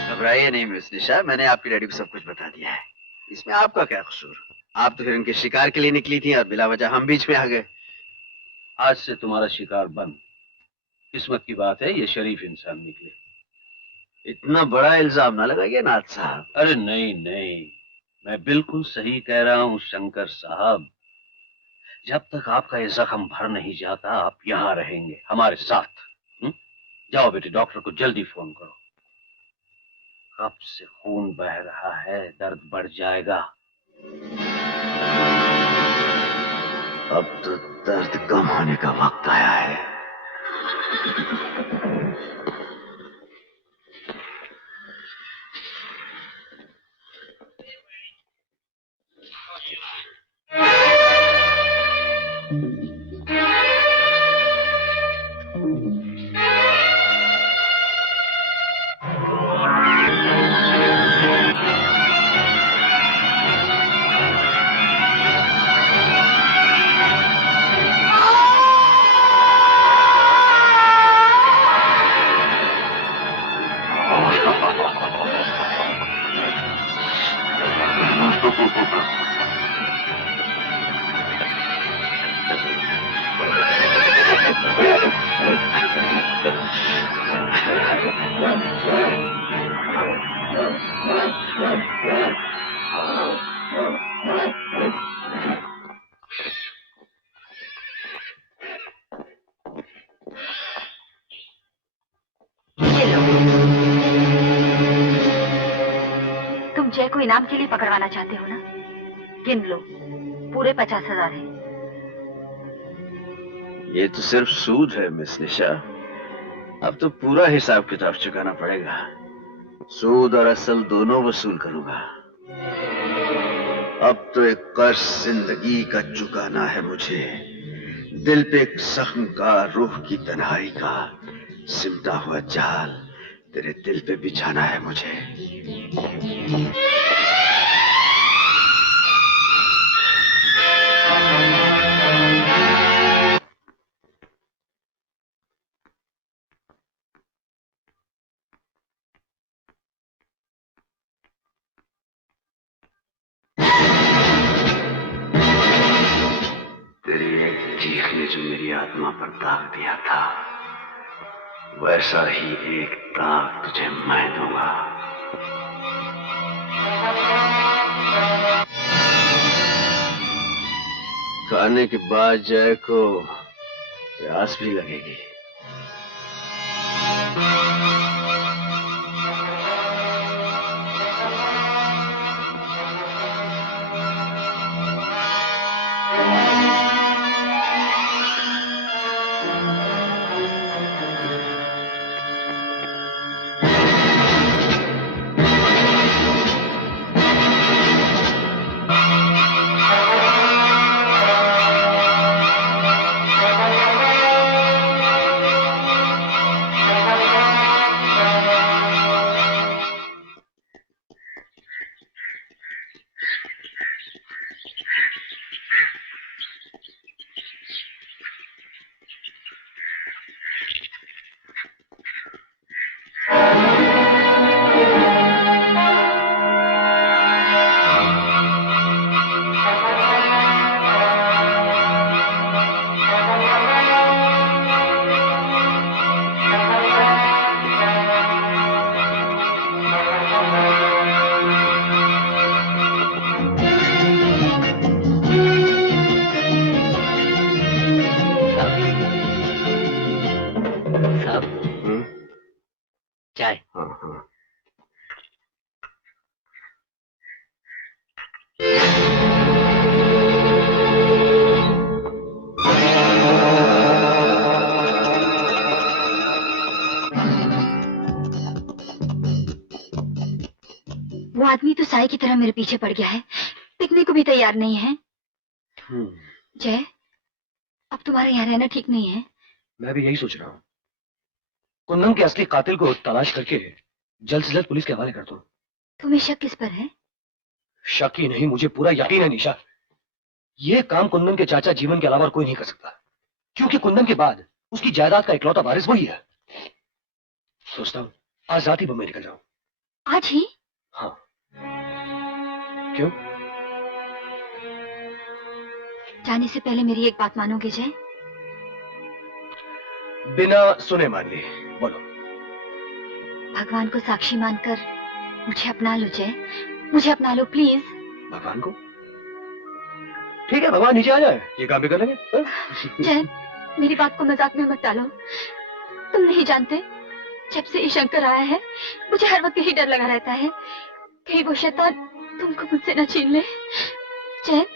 घबराइए नहीं मिस निशा, मैंने आपकी डैडी को सब कुछ बता दिया है। इसमें आपका क्या कसूर? आप तो फिर उनके शिकार के लिए निकली थी और बिला वजह हम बीच में आ गए। आज से तुम्हारा शिकार बंद। किस्मत की बात है ये शरीफ इंसान निकले। इतना बड़ा इल्जाम ना लगाइए नाथ साहब। अरे नहीं नहीं, मैं बिल्कुल सही कह रहा हूँ शंकर साहब। जब तक आपका ये जख्म भर नहीं जाता आप यहाँ रहेंगे हमारे साथ। जाओ बेटे, डॉक्टर को जल्दी फोन करो। कब से खून बह रहा है, दर्द बढ़ जाएगा। अब तो दर्द कम होने का वक्त आया है। तुम जय को इनाम के लिए पकड़वाना चाहते हो ना? गिन लो, पूरे 50,000 है। ये तो सिर्फ सूद है मिस निशा, अब तो पूरा हिसाब किताब चुकाना पड़ेगा। सूद और असल दोनों वसूल करूंगा। अब तो एक कर्ज जिंदगी का चुकाना है मुझे। दिल पे एक जख्म का, रूह की तन्हाई का सिमटा हुआ जाल तेरे दिल पे बिछाना है मुझे। तेरी एक चीख ने जो मेरी आत्मा पर दाग दिया था, वैसा ही एक दाग तुझे मैं दूंगा। आने के बाद जय को प्यास भी लगेगी। चाय। हाँ हाँ। वो आदमी तो साई की तरह मेरे पीछे पड़ गया है, टिकने को भी तैयार नहीं है। जय, अब तुम्हारे यहाँ रहना ठीक नहीं है। मैं भी यही सोच रहा हूँ। कुंदन के असली कातिल को तलाश करके जल्द से जल्द पुलिस के हवाले कर दो। तुम्हें शक किस पर है? शक ही नहीं, मुझे पूरा यकीन है निशा। ये काम कुंदन के चाचा जीवन के अलावा कोई नहीं कर सकता, क्योंकि कुंदन के बाद उसकी जायदाद का इकलौता वारिस वही है। सोचता हूँ आज रात ही बम्बई निकल जाऊं। आज ही? हाँ। क्यों? जाने से पहले मेरी एक बात मानोगे जय? बिना सुने मान ली, बोलो। भगवान को साक्षी मानकर मुझे अपना लो जय, मुझे अपना लो प्लीज। भगवान को? ठीक है, भगवान नीचे आ जाए, ये काम भी कर लेंगे। जय, मेरी बात को मजाक में मत डालो। तुम नहीं जानते, जब से ये शंकर आया है मुझे हर वक्त यही डर लगा रहता है, कहीं वो शैतान तुमको मुझसे न छीन ले। जय,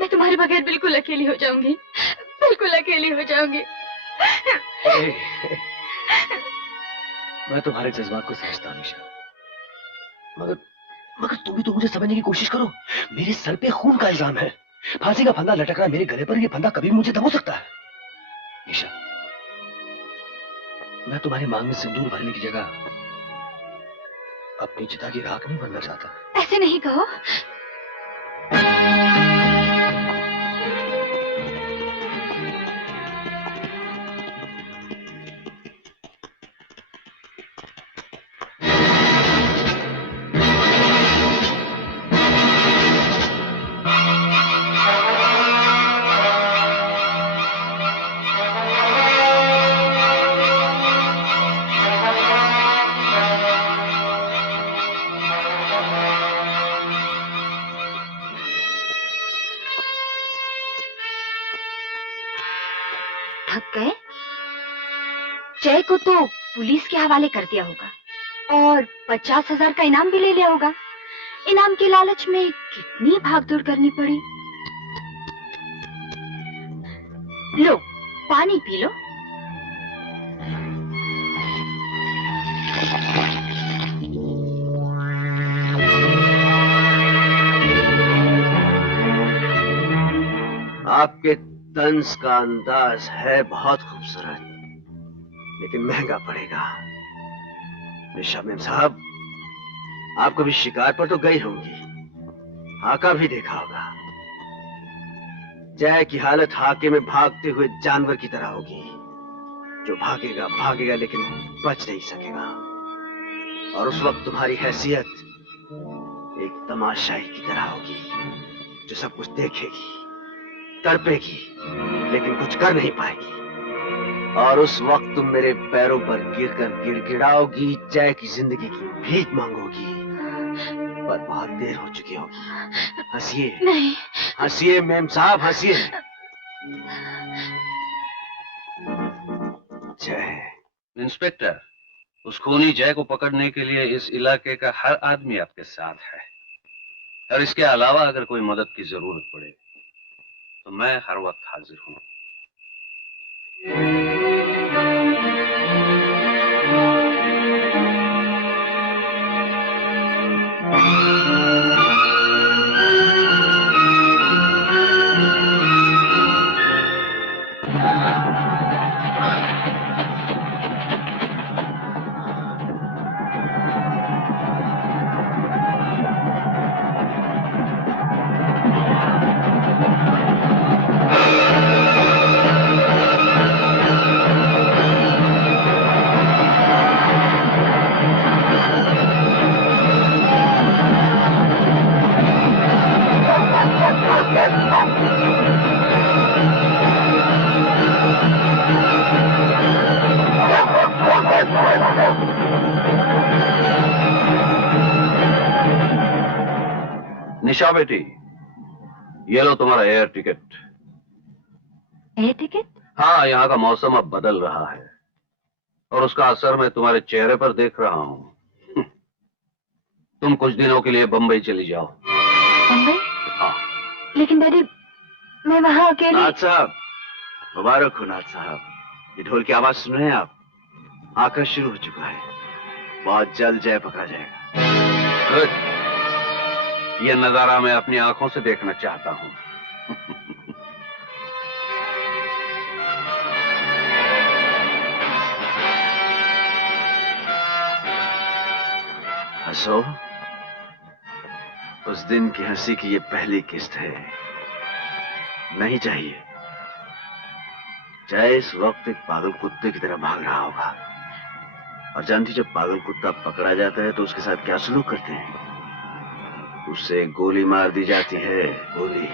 मैं तुम्हारे बगैर बिल्कुल अकेली हो जाऊंगी, बिल्कुल अकेली हो जाऊंगी। मैं तुम्हारे जज्बात को समझता हूं निशा, मगर तुम भी तो मुझे समझने की कोशिश करो। मेरे सर पे खून का इल्जाम है, फांसी का फंदा लटक रहा है मेरे गले पर, ये फंदा कभी भी मुझे दबो सकता है। निशा, मैं तुम्हारी मांग में सिंदूर भरने की जगह अपनी चिता की राख नहीं बनना चाहता। ऐसे नहीं कहो। थक गए? जय को तो पुलिस के हवाले कर दिया होगा और 50,000 का इनाम भी ले लिया होगा। इनाम के लालच में कितनी भागदौड़ करनी पड़ी। लो, पानी पी लो। आपके तंज का अंदाज है बहुत खूबसूरत, लेकिन महंगा पड़ेगा। निशा मेम साहब, आप कभी शिकार पर तो गई होंगी, हाका भी देखा होगा। जय की हालत हाके में भागते हुए जानवर की तरह होगी, जो भागेगा भागेगा लेकिन बच नहीं सकेगा। और उस वक्त तुम्हारी हैसियत एक तमाशाई की तरह होगी, जो सब कुछ देखेगी, तड़पेगी, लेकिन कुछ कर नहीं पाएगी। और उस वक्त तुम मेरे पैरों पर गिरकर गिड़गिड़ाओगी, जय की जिंदगी की भीख मांगोगी, पर बहुत देर हो चुकी होगी। हंसिए, नहीं। हंसिए मेम साहब, हंसिए। जय। इंस्पेक्टर, उस खूनी जय को पकड़ने के लिए इस इलाके का हर आदमी आपके साथ है, और इसके अलावा अगर कोई मदद की जरूरत पड़े तो मैं हर वक्त हाजिर हूं। निशा बेटी, ये लो तुम्हारा एयर टिकट। Air ticket? हाँ, यहाँ का मौसम अब बदल रहा है और उसका असर मैं तुम्हारे चेहरे पर देख रहा हूँ। तुम कुछ दिनों के लिए बंबई चली जाओ। बम्बई? हाँ। लेकिन डैडी, मैं वहाँ अकेली। नाथ साहब, मुबारक हो नाथ साहब। ये ढोल की आवाज सुन रहे हैं आप? आका शुरू हो चुका है, बहुत जल्द जय पकड़ा जाएगा। गुड। ये नजारा मैं अपनी आंखों से देखना चाहता हूँ। हंसो, उस दिन की हंसी की ये पहली किस्त है। नहीं चाहिए। जय इस वक्त एक पागल कुत्ते की तरह भाग रहा होगा, और जानती, जब पागल कुत्ता पकड़ा जाता है तो उसके साथ क्या सलूक करते हैं? उसे गोली मार दी जाती है, गोली।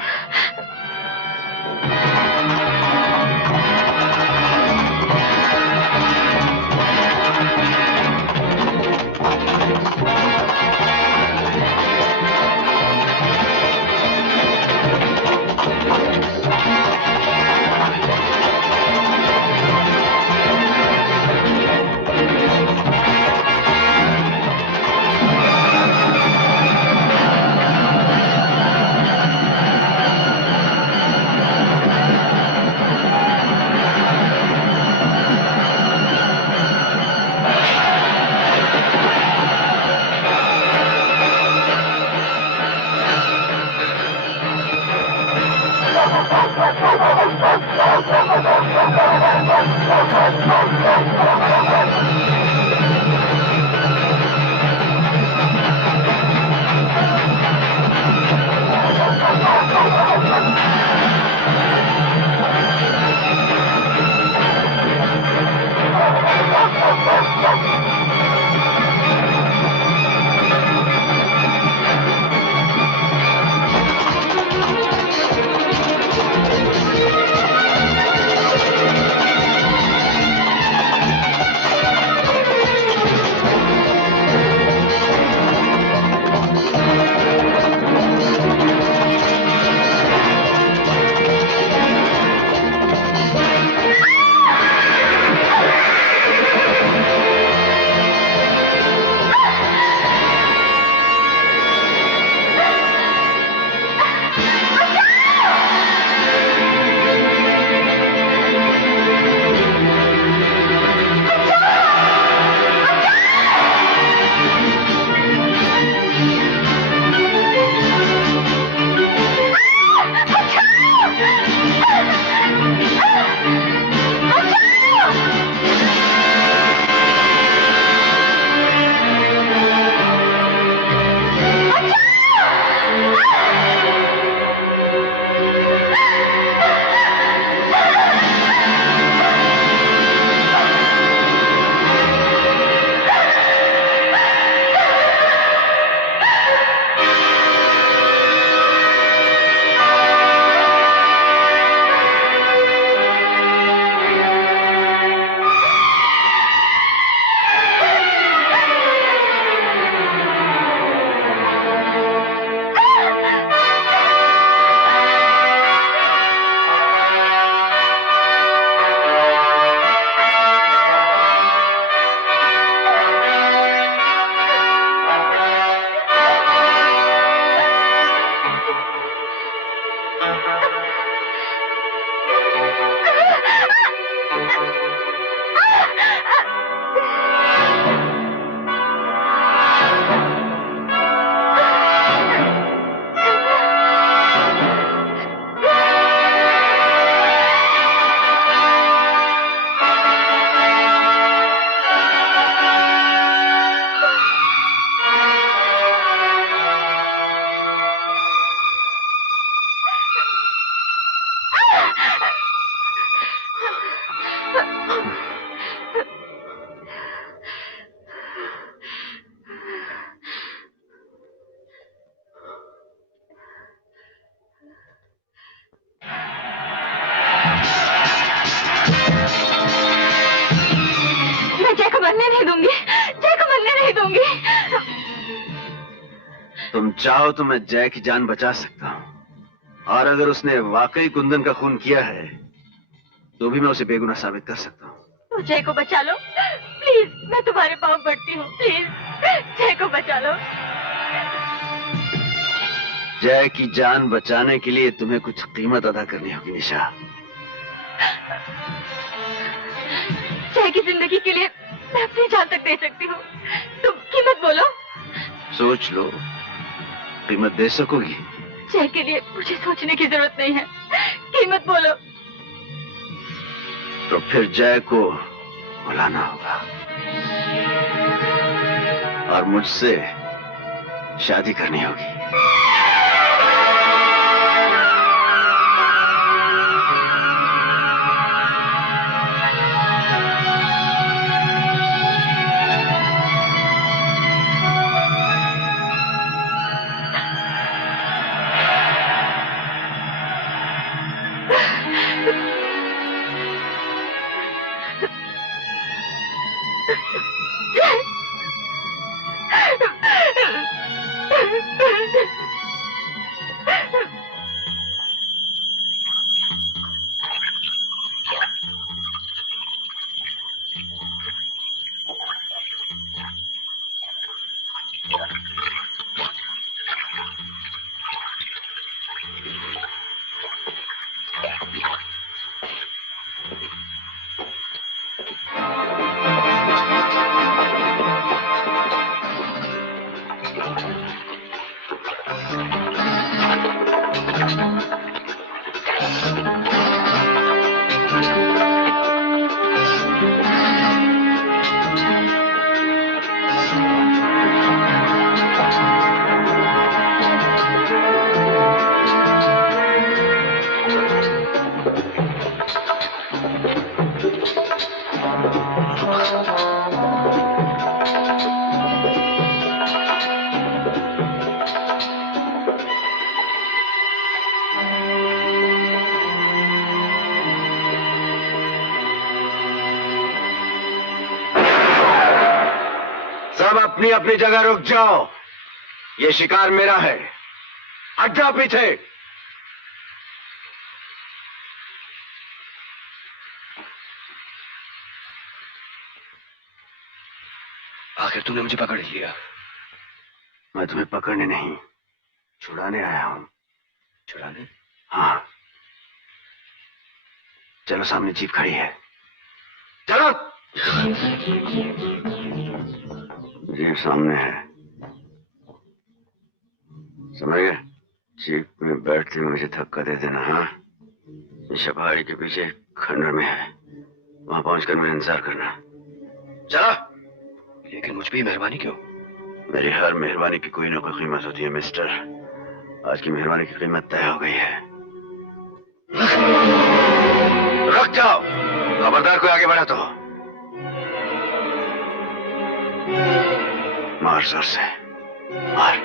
तुम चाहो तो मैं जय की जान बचा सकता हूँ, और अगर उसने वाकई कुंदन का खून किया है तो भी मैं उसे बेगुनाह साबित कर सकता हूँ। तो जय को बचा लो प्लीज, मैं तुम्हारे पाँव पड़ती हूँ, प्लीज जय को बचा लो। जय की जान बचाने के लिए तुम्हें कुछ कीमत अदा करनी होगी निशा। जय की जिंदगी के लिए मैं अपनी जान तक दे सकती हूँ, तुम कीमत बोलो। सोच लो, कीमत दे सकोगी? जय के लिए मुझे सोचने की जरूरत नहीं है, कीमत बोलो। तो फिर जय को बुलाना होगा और मुझसे शादी करनी होगी। सब अपनी अपनी जगह रुक जाओ, ये शिकार मेरा है, हट जाओ पीछे। आखिर तूने मुझे पकड़ लिया। मैं तुम्हें पकड़ने नहीं, छुड़ाने आया हूं। छुड़ाने? हाँ, चलो सामने जीप खड़ी है, चलो। जीप सामने है, समझ गए? जीप में बैठते हुए मुझे धक्का दे देना। हाँ, निशा पहाड़ी के पीछे खंडर में है, वहां पहुंचकर मेरा इंतजार करना। चलो। लेकिन मुझ पे ही मेहरबानी क्यों? मेरी हर मेहरबानी की कोई ना कोई कीमत होती है मिस्टर। आज की मेहरबानी की कीमत तय हो गई है। रुक जाओ, खबरदार कोई आगे बढ़ा तो मार जोर से, मार।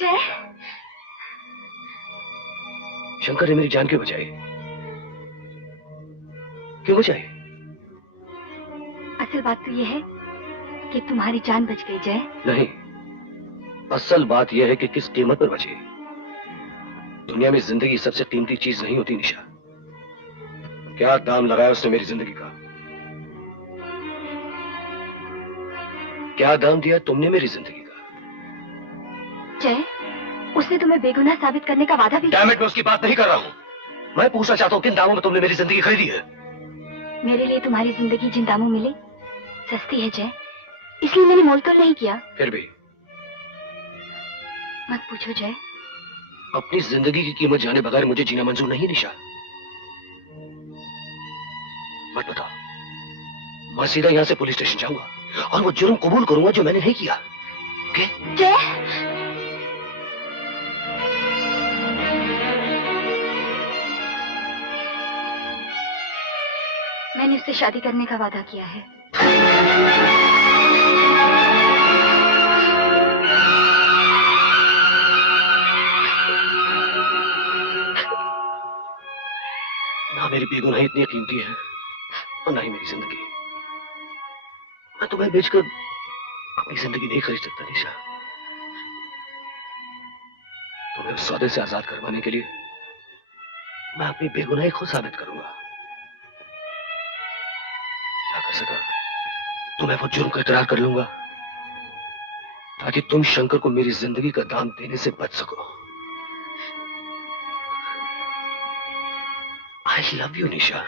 जय, शंकर ने मेरी जान क्यों बचाई? क्यों बचाई? असल बात तो यह है कि तुम्हारी जान बच गई जय। नहीं, असल बात यह है कि किस कीमत पर बची। दुनिया में जिंदगी सबसे कीमती चीज नहीं होती निशा। क्या दाम लगाया उसने मेरी जिंदगी का? क्या दाम दिया तुमने मेरी जिंदगी का? जय, उसने तुम्हें बेगुनाह साबित करने का वादा भी किया। डैम इट, मैं उसकी बात नहीं कर रहा हूं। मैं पूछना चाहता हूं किन दामों में तुमने मेरी जिंदगी खरीदी है? मेरे लिए तुम्हारी जिंदगी जिन दामों मिली सस्ती है जय, इसलिए मैंने मोल तोल नहीं किया। फिर भी मत पूछो जय। अपनी जिंदगी की कीमत जाने बगैर मुझे जीना मंजूर नहीं निशा। मत बताओ, मैं सीधा यहां से पुलिस स्टेशन जाऊंगा और वो जुर्म कबूल करूंगा जो मैंने नहीं किया। ओके? जय, मैंने उससे शादी करने का वादा किया है। ना मेरी बेगुनाही इतनी कीमती है और ना ही मेरी जिंदगी। मैं तुम्हें बेचकर अपनी जिंदगी नहीं खरीद सकता निशा। तुम्हें उस सौदे से आजाद करवाने के लिए मैं अपनी बेगुनाही खुद साबित करूंगा। क्या कर सका तो मैं वो जुर्म का इकरार कर लूंगा ताकि तुम शंकर को मेरी जिंदगी का दाम देने से बच सको। I love you, Nisha.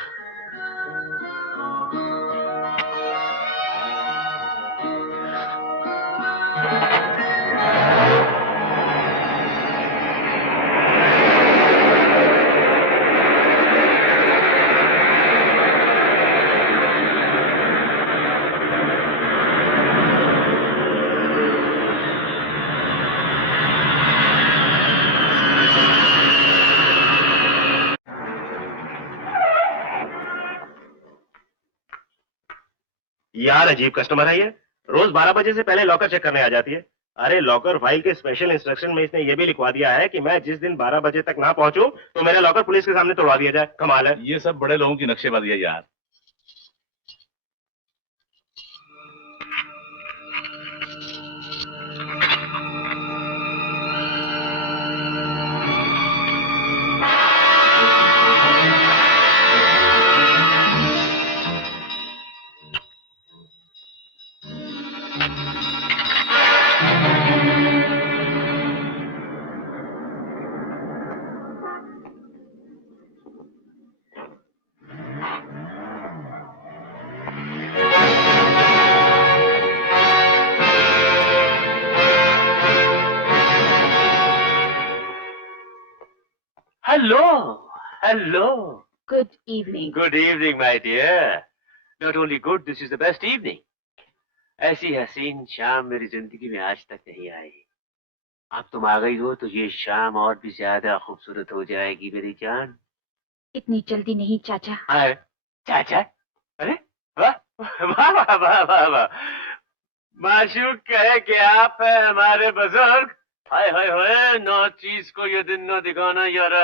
यार अजीब कस्टमर है ये, रोज 12 बजे से पहले लॉकर चेक करने आ जाती है। अरे लॉकर फाइल के स्पेशल इंस्ट्रक्शन में इसने ये भी लिखवा दिया है कि मैं जिस दिन 12 बजे तक ना पहुंचूं तो मेरा लॉकर पुलिस के सामने तोड़वा दिया जाए। कमाल है। ये सब बड़े लोगों की नक्शेबाजी है यार। Hello, hello. Good evening. Good evening, my dear. Not only good, this is the best evening. ऐसी हसीन शाम मेरी जिंदगी में आज तक नहीं आई। अब तुम आ गई हो तो ये शाम और भी ज्यादा खूबसूरत हो जाएगी मेरी जान। इतनी जल्दी नहीं चाचा। हाय, चाचा? अरे वाह वाह वाह वाह वाह वाह। माशूक कहे कि आप हैं हमारे बुजुर्ग। हाय हाय हाय, ना चीज को ये दिन ना दिखाना यार।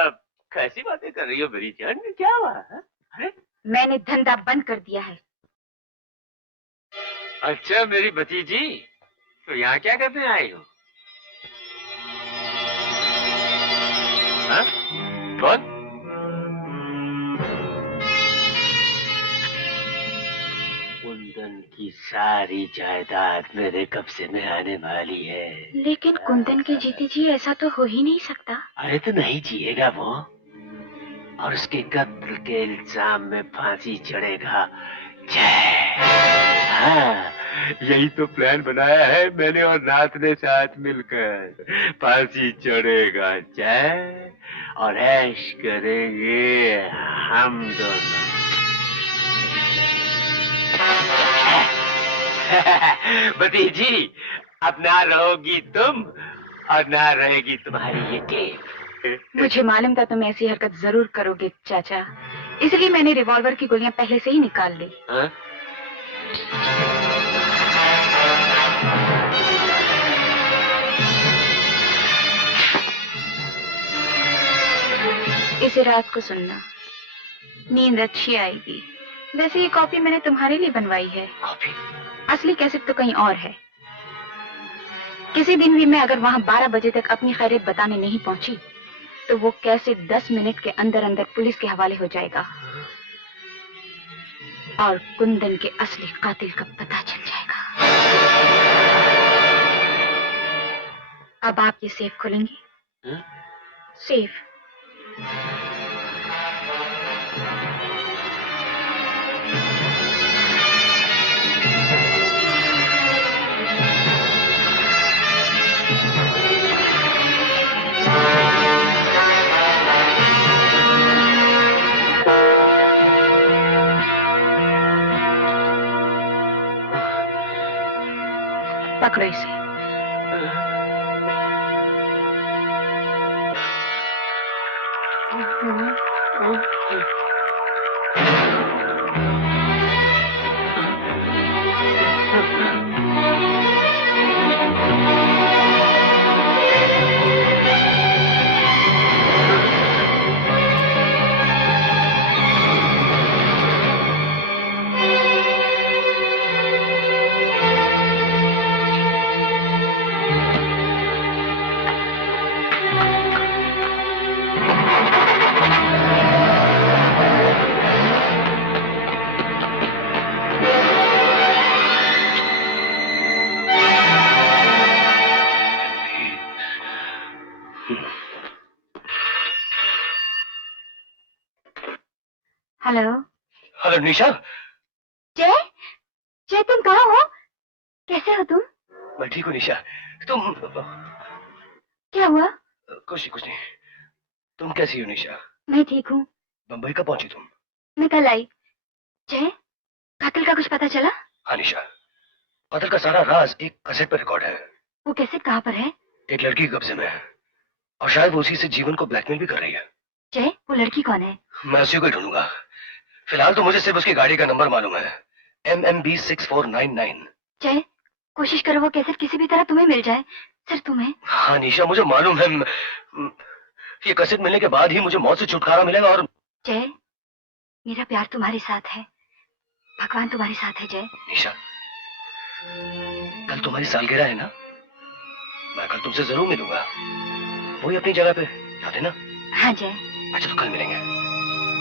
कैसी बातें कर रही हो मेरी जान? क्या हुआ है? अरे मैंने धंधा बंद कर दिया है। अच्छा मेरी भतीजी, तो यहाँ क्या करने आई हो? हाँ? कौन? कुंदन की सारी जायदाद मेरे कब्जे में आने वाली है। लेकिन कुंदन के जीते जी ऐसा तो हो ही नहीं सकता। अरे तो नहीं जिएगा वो, और उसके कत्ल के इल्जाम में फांसी चढ़ेगा। जय। हाँ, यही तो प्लान बनाया है मैंने और नाथ ने साथ मिलकर। फांसी चढ़ेगा जय, और ऐश करेंगे हम दोनों। भतीजी, अब ना रहोगी तुम और ना रहेगी तुम्हारी ये टेप। मुझे मालूम था तुम ऐसी हरकत जरूर करोगे चाचा, इसलिए मैंने रिवॉल्वर की गोलियां पहले से ही निकाल ली। हाँ? इसे रात को सुनना, नींद अच्छी आएगी। वैसे ये कॉपी मैंने तुम्हारे लिए बनवाई है। कॉपी? असली कैसेट तो कहीं और है। किसी दिन भी मैं अगर वहां 12 बजे तक अपनी खैरियत बताने नहीं पहुंची तो वो कैसेट 10 मिनट के अंदर अंदर पुलिस के हवाले हो जाएगा और कुंदन के असली कातिल का पता चल जाएगा। अब आप ये सेफ खोलेंगे? सेफ। पकड़ो इसे। निशा, जय, जय तुम कहाँ हो? कैसे हो तुम? मैं ठीक हूँ निशा। तुम क्या हुआ? कुछ नहीं। तुम कैसी हो निशा? मैं ठीक हूँ। बम्बई कब पहुंची तुम? मैं कल आई। जय, कातिल का कुछ पता चला? हाँ निशा, कत्ल का सारा राज एक कैसेट पर रिकॉर्ड है। वो कैसेट कहाँ पर है? एक लड़की के कब्जे में है और शायद वो उसी से जीवन को ब्लैकमेल भी कर रही है। जय, वो लड़की कौन है? मैं उसी को ही ढूंढूंगा। फिलहाल तो मुझे सिर्फ उसकी गाड़ी का नंबर मालूम है, MMB 6499। जय, कोशिश करो वो कैसेट किसी भी तरह तुम्हें मिल जाए। सिर्फ तुम्हें। हाँ निशा, मुझे मालूम है। ये कैसेट मिलने के बाद ही मुझे मौत से छुटकारा मिलेगा। और जय, मेरा प्यार तुम्हारे साथ है, भगवान तुम्हारे साथ है। जय निशा, कल तुम्हारी सालगिरह है ना? मैं कल तुमसे जरूर मिलूंगा, वही अपनी जगह पे, याद है ना? हाँ जय। अच्छा तो कल मिलेंगे।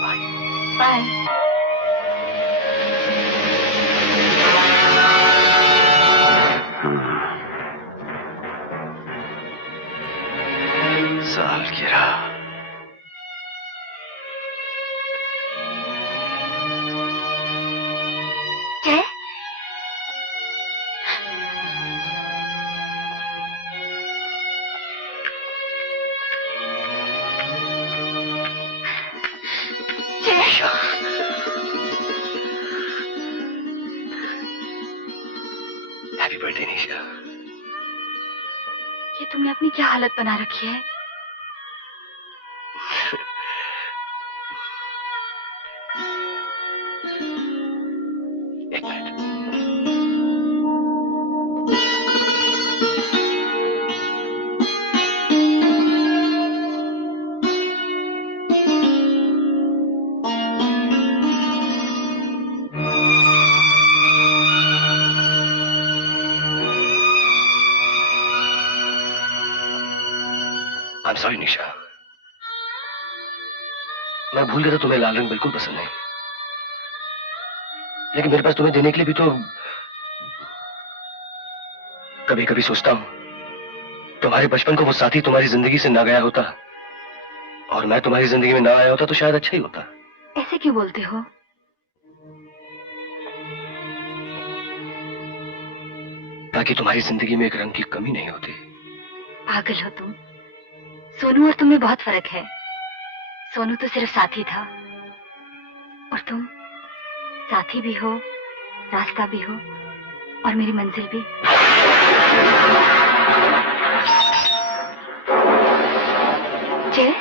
Bye bye. सालगिरह। जय, हैप्पी बर्थडे निशा। ये तुमने अपनी क्या हालत बना रखी है? एक मिनट। I'm sorry निशा, मैं भूल गया था तुम्हें लाल रंग बिल्कुल पसंद नहीं, लेकिन मेरे पास तुम्हें देने के लिए भी तो कभी कभी सोचता हूं तुम्हारे बचपन को वो साथी तुम्हारी जिंदगी से ना गया होता और मैं तुम्हारी जिंदगी में ना आया होता तो शायद अच्छा ही होता। ऐसे क्यों बोलते हो? ताकि तुम्हारी जिंदगी में एक रंग की कमी नहीं होती। पागल हो तुम। सोनू और तुम्हें बहुत फर्क है। सोनू तो सिर्फ साथी था और तुम साथी भी हो, रास्ता भी हो और मेरी मंजिल भी। जय,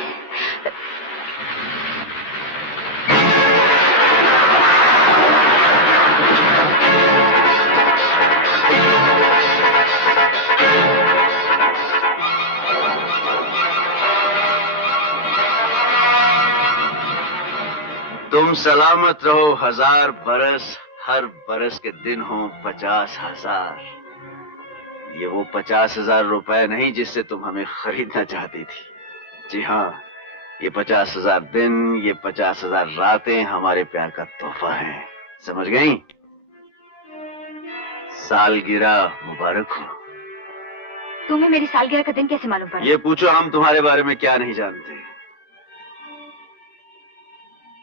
तुम सलामत रहो 1000 बरस, हर बरस के दिन हो 50,000। ये वो 50,000 रुपए नहीं जिससे तुम हमें खरीदना चाहती थी। जी हाँ, ये 50,000 दिन, ये 50,000 रातें हमारे प्यार का तोहफा है। समझ गई? सालगिरह मुबारक हो। तुम्हें मेरी सालगिरह का दिन कैसे मालूम पड़ा? ये पूछो हम तुम्हारे बारे में क्या नहीं जानते।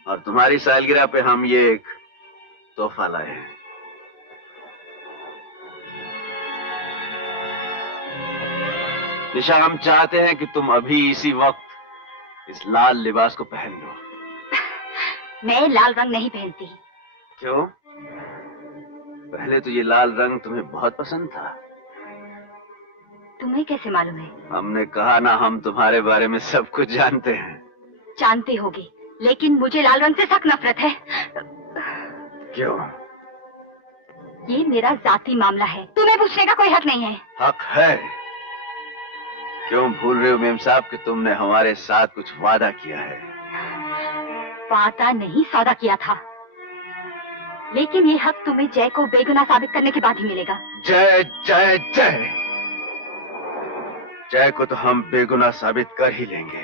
और तुम्हारी सालगिरह पे हम ये एक तोहफा लाए हैं। निशा, हम चाहते हैं कि तुम अभी इसी वक्त इस लाल लिबास को पहन लो। मैं लाल रंग नहीं पहनती। क्यों? पहले तो ये लाल रंग तुम्हें बहुत पसंद था। तुम्हें कैसे मालूम है? हमने कहा ना, हम तुम्हारे बारे में सब कुछ जानते हैं। जानती होगी, लेकिन मुझे लाल रंग से सख्त नफरत है। क्यों? ये मेरा जाती मामला है, तुम्हें पूछने का कोई हक नहीं है। हक है। क्यों भूल रहे हो मेम साहब कि तुमने हमारे साथ कुछ वादा किया है? वादा नहीं, सौदा किया था। लेकिन ये हक तुम्हें जय को बेगुनाह साबित करने के बाद ही मिलेगा। जय जय जय। जय को तो हम बेगुनाह साबित कर ही लेंगे,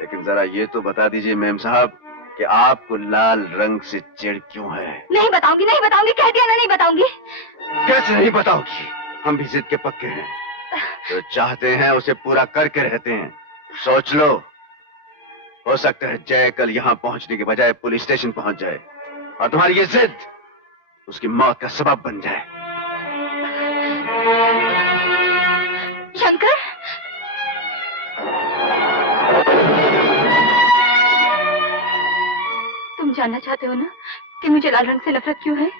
लेकिन जरा ये तो बता दीजिए मेम साहब कि आपको लाल रंग से चिढ़ क्यों है? नहीं बताऊंगी, नहीं बताऊंगी, कह दिया ना, नहीं बताऊंगी। कैसे नहीं बताओगी? हम भी जिद के पक्के हैं। जो चाहते हैं उसे पूरा करके रहते हैं। सोच लो, हो सकता है जय कल यहाँ पहुंचने के बजाय पुलिस स्टेशन पहुंच जाए और तुम्हारी ये जिद उसकी मौत का सबब बन जाए। शंकर, तुम जानना चाहते हो ना कि मुझे लाल रंग से नफरत क्यों है?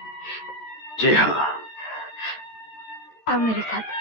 जी हाँ। आओ मेरे साथ।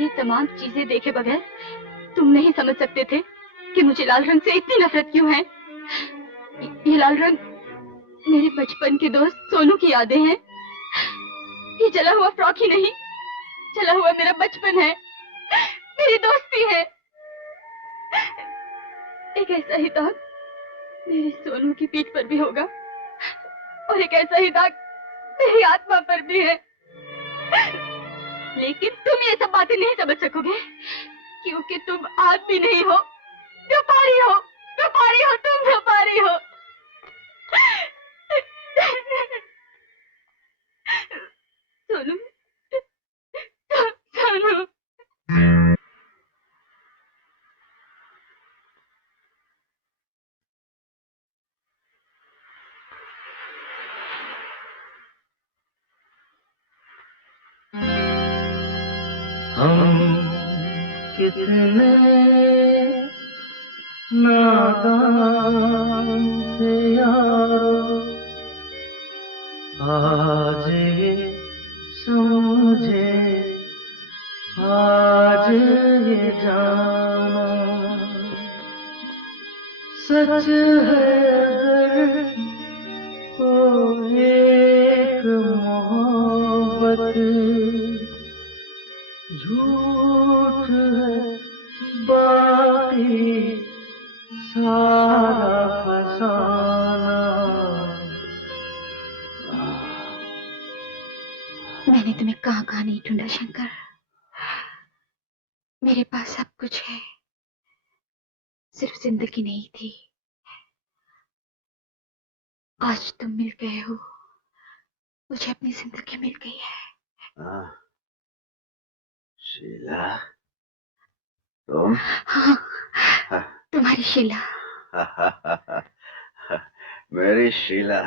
ये तमाम चीजें देखे बगैर तुम नहीं समझ सकते थे कि मुझे लाल रंग से इतनी नफरत क्यों है? ये लाल रंग मेरे बचपन के दोस्त सोनू की यादें हैं। ये जला हुआ फ्रॉक ही नहीं, जला हुआ मेरा बचपन है, मेरी दोस्ती है। एक ऐसा ही दाग मेरी सोनू की पीठ पर भी होगा और एक ऐसा ही दाग मेरी आत्मा पर भी है। लेकिन तुम ये सब बातें नहीं समझ सकोगे क्योंकि तुम आदमी नहीं हो, व्यापारी हो, व्यापारी हो, तुम व्यापारी हो। सोनू, सोनू। हम कितने नादान थे यारो, आज ये समझे, आज ये जाना, सच है अगर तो एक मोहब्बत, झूठ है बाकी सारा फसाना। मैंने तुम्हें कहाँ कहाँ नहीं ढूंढा शंकर। मेरे पास सब कुछ है, सिर्फ जिंदगी नहीं थी। आज तुम मिल गए हो, मुझे अपनी जिंदगी मिल गई है। शीला, तुम? हाँ, तुम्हारी शीला। मेरी शीला,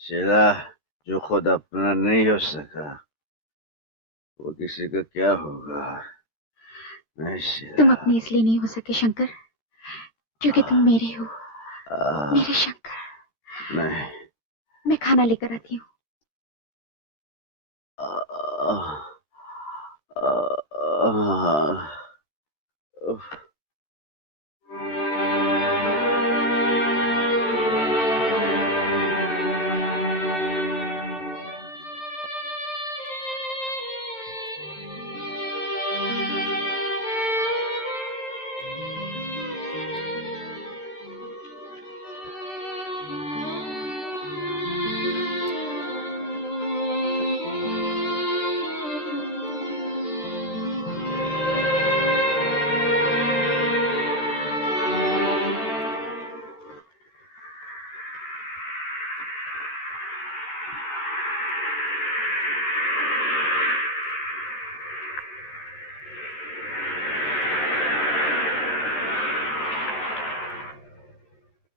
शीला जो खुद अपना नहीं हो सका वो किसी का क्या होगा? नहीं शीला। तुम अपने इसलिए नहीं हो सके शंकर क्योंकि तुम मेरे हो, मेरे शंकर। नहीं। मैं खाना लेकर आती हूँ।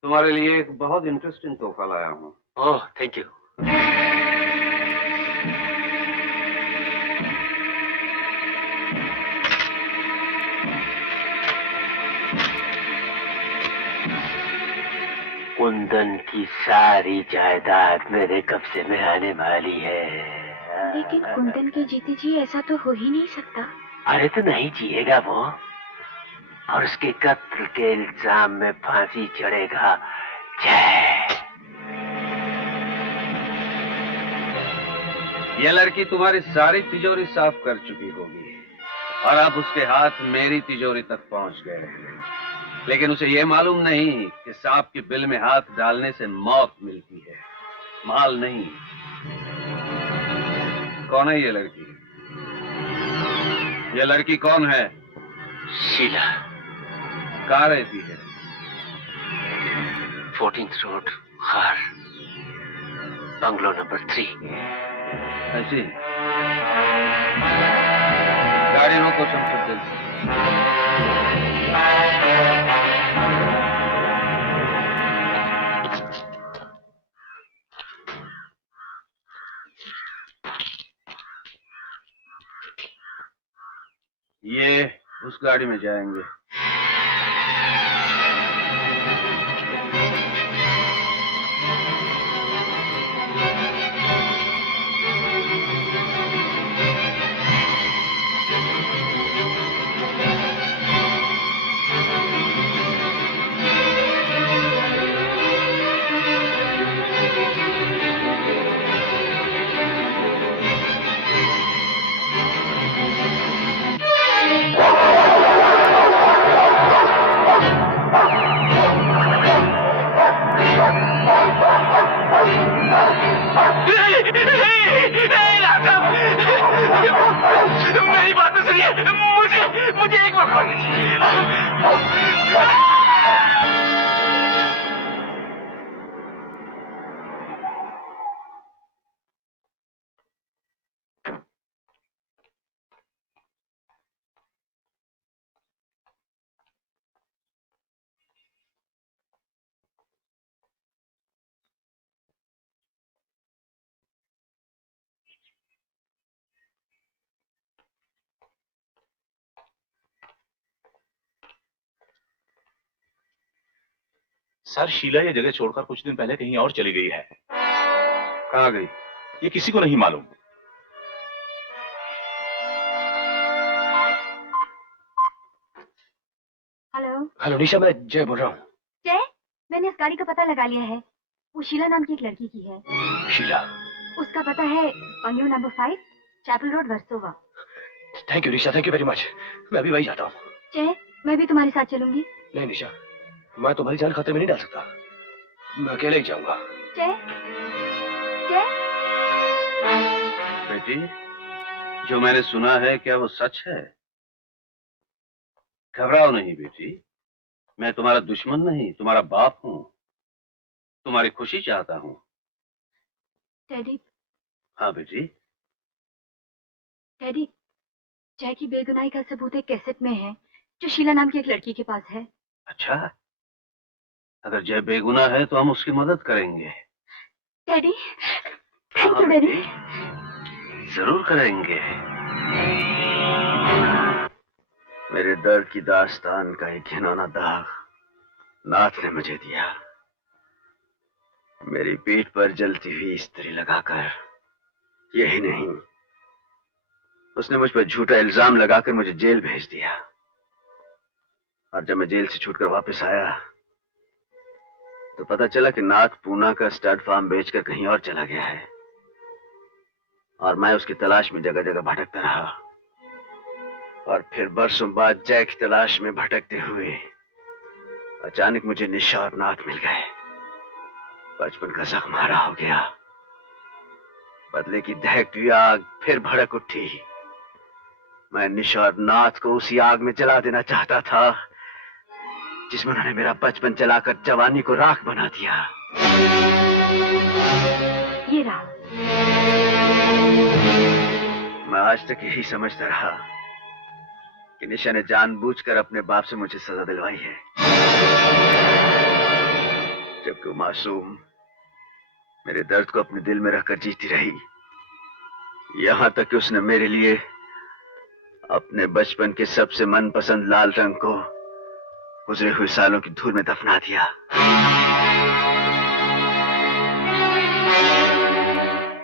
तुम्हारे लिए एक बहुत इंटरेस्टिंग तोहफा लाया हूँ। Oh thank you. कुंदन की सारी जायदाद मेरे कब्जे में आने वाली है। लेकिन कुंदन के जीते जी ऐसा तो हो ही नहीं सकता। अरे तो नहीं जिएगा वो, और उसके कत्ल के इल्जाम में फांसी चढ़ेगा। जय। यह लड़की तुम्हारी सारी तिजोरी साफ कर चुकी होगी और अब उसके हाथ मेरी तिजोरी तक पहुंच गए, लेकिन उसे यह मालूम नहीं कि सांप की बिल में हाथ डालने से मौत मिलती है, माल नहीं। कौन है ये लड़की? ये लड़की कौन है? शीला। कहाँ रहती है? 14th रोड खार, बंगलो नंबर 3। ऐसी गाड़ी रोको शमशुद्दीन। ये उस गाड़ी में जाएंगे। मेरी बात तो सुनिए, मुझे एक मौका दीजिए। सर, शीला ये जगह छोड़कर कुछ दिन पहले कहीं और चली गई है। कहाँ गई? ये किसी को नहीं मालूम। हेलो हेलो निशा, मैं जय बोल रहा हूँ। जय, मैंने इस गाड़ी का पता लगा लिया है। वो शीला नाम की एक लड़की की है। शीला। उसका पता है bungalow number 5, Chapel Road, Versova. Thank you Nisha, thank you very much. मैं अभी वही जाता हूँ। जय, मैं भी तुम्हारे साथ चलूंगी। नहीं निशा, मैं तुम्हारी जान खतरे में नहीं डाल सकता। मैं अकेले ही जाऊंगा। जय, जय। बेटी, जो मैंने सुना है क्या वो सच है? घबराओ नहीं बेटी, मैं तुम्हारा दुश्मन नहीं, तुम्हारा बाप हूँ। तुम्हारी खुशी चाहता हूँ। डैडी, हाँ बेटी। डैडी, जय की बेगुनाही का सबूत एक कैसेट में है जो शीला नाम की एक लड़की के पास है। अच्छा, अगर जय बेगुनाह है तो हम उसकी मदद करेंगे। Daddy, thank you daddy. जरूर करेंगे। मेरे दर्द की दास्तान का एक घिनौना दाग नाथ ने मुझे दिया। मेरी पीठ पर जलती हुई इस्त्री लगाकर, यही नहीं, उसने मुझ पर झूठा इल्जाम लगाकर मुझे जेल भेज दिया। और जब मैं जेल से छूटकर वापस आया तो पता चला कि नाथ पूना का स्टड फार्म बेचकर कहीं और चला गया है और मैं उसकी तलाश में जगह जगह भटकता रहा। और फिर बरसों बाद जय की तलाश में भटकते हुए अचानक मुझे निशा और नाथ मिल गए। बचपन का जख्म हरा हो गया। बदले की दहकती हुई आग फिर भड़क उठी। मैं निशा और नाथ को उसी आग में जला देना चाहता था जिसमें उन्होंने मेरा बचपन जलाकर जवानी को राख बना दिया। ये रहा। मैं आज तक यही समझता रहा कि निशा ने जानबूझकर अपने बाप से मुझे सजा दिलवाई है। जबकि वो मासूम मेरे दर्द को अपने दिल में रखकर जीती रही, यहां तक कि उसने मेरे लिए अपने बचपन के सबसे मनपसंद लाल रंग को गुजरे हुए सालों की धूल में दफना दिया।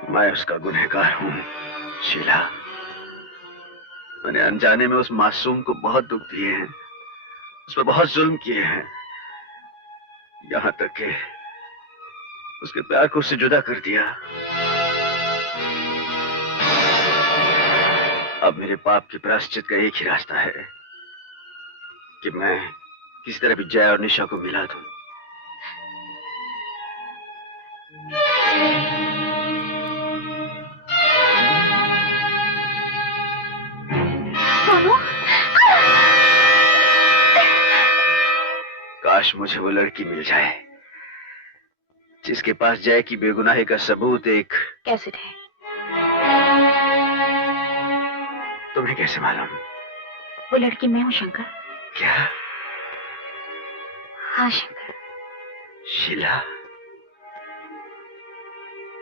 मैं उसका गुनहगार हूं शीला। मैंने अनजाने में उस मासूम को बहुत दुख दिए हैं, उस पर बहुत जुल्म किए हैं, यहां तक कि उसके प्यार को उससे जुदा कर दिया। अब मेरे पाप के प्रायश्चित का एक ही रास्ता है कि मैं किसी तरह भी जय और निशा को मिला दूं। काश मुझे वो लड़की मिल जाए जिसके पास जय की बेगुनाही का सबूत एक कैसेट है। तुम्हें कैसे मालूम? वो लड़की मैं हूँ शंकर। क्या? हाँ शंकर। शीला,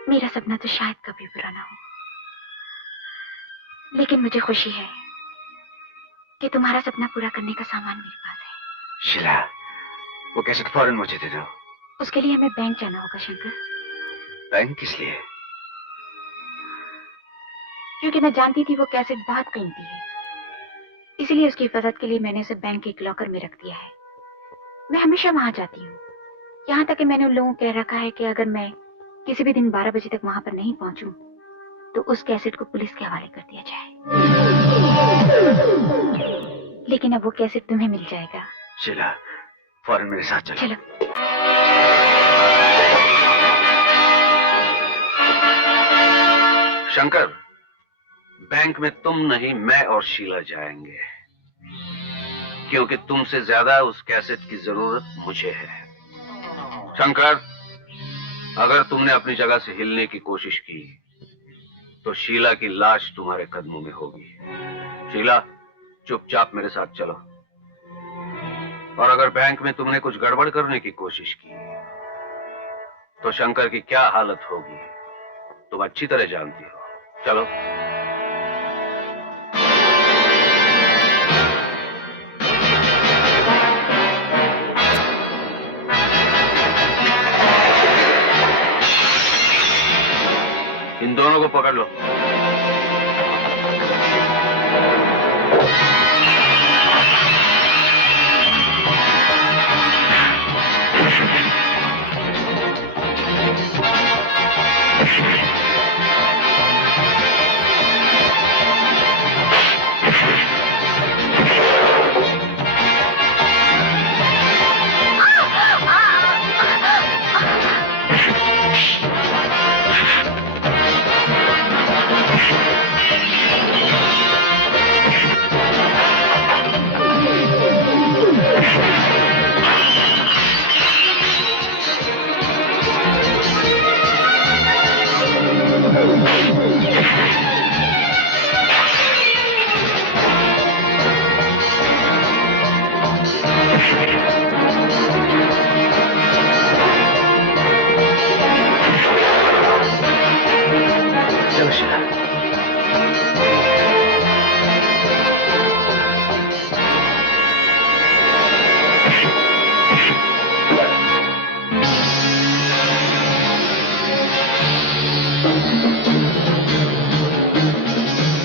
मेरा सपना तो शायद कभी पूरा ना हो, लेकिन मुझे खुशी है कि तुम्हारा सपना पूरा करने का सामान मेरे पास है। शीला, वो कैसेट फौरन मुझे दे दो। उसके लिए हमें बैंक जाना होगा शंकर। बैंक किस लिए? क्योंकि मैं जानती थी वो कैसेट बहुत कीमती है, इसीलिए उसकी हिफाजत के लिए मैंने उसे बैंक के एक लॉकर में रख दिया है। मैं हमेशा वहां जाती हूँ, यहाँ तक कि मैंने उन लोगों को कह रखा है कि अगर मैं किसी भी दिन 12 बजे तक वहां पर नहीं पहुंचूं, तो उस कैसेट को पुलिस के हवाले कर दिया जाए। लेकिन अब वो कैसेट तुम्हें मिल जाएगा। शीला, फौरन मेरे साथ चलो। चलो। शंकर, बैंक में तुम नहीं मैं और शीला जाएंगे, क्योंकि तुमसे ज्यादा उस कैसेट की जरूरत मुझे है। शंकर, अगर तुमने अपनी जगह से हिलने की कोशिश की तो शीला की लाश तुम्हारे कदमों में होगी। शीला, चुपचाप मेरे साथ चलो। और अगर बैंक में तुमने कुछ गड़बड़ करने की कोशिश की तो शंकर की क्या हालत होगी तुम अच्छी तरह जानती हो। चलो। इन दोनों को पकड़ लो।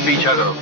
पीछा करो।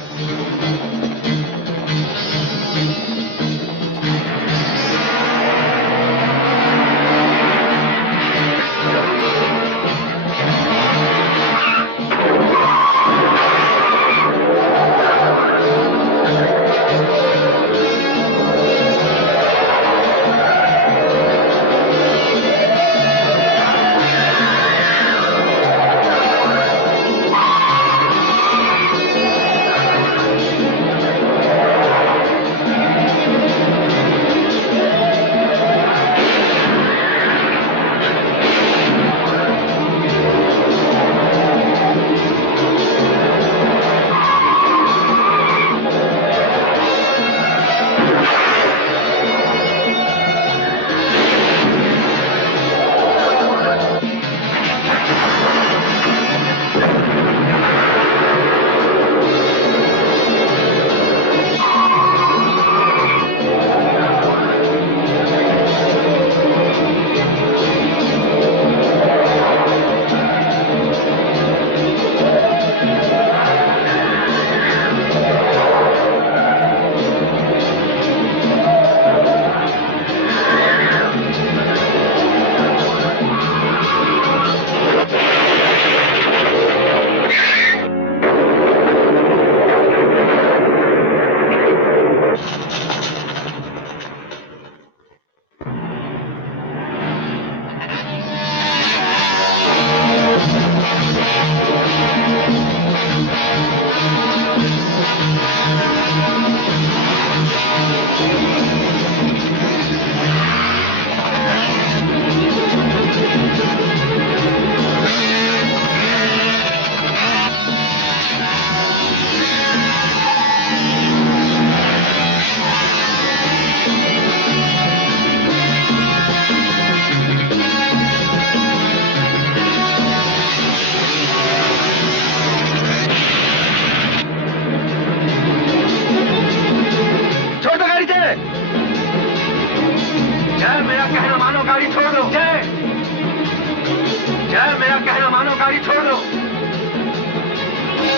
जय, मेरा कहना मानो, गाड़ी छोड़ दो।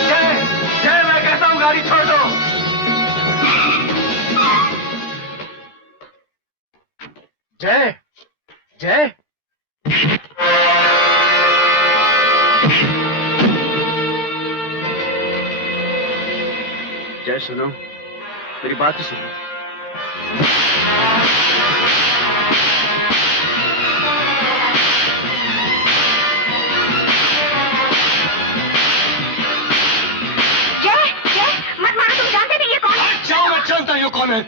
जय, जय, मैं कहता हूँ गाड़ी छोड़ दो। जय, जय। जय सुनो, मेरी बात तो सुनो। जय, जय, मत मारो, तुम जानते नहीं ये कौन है? जाओ, मैं जानता हूँ कौन है।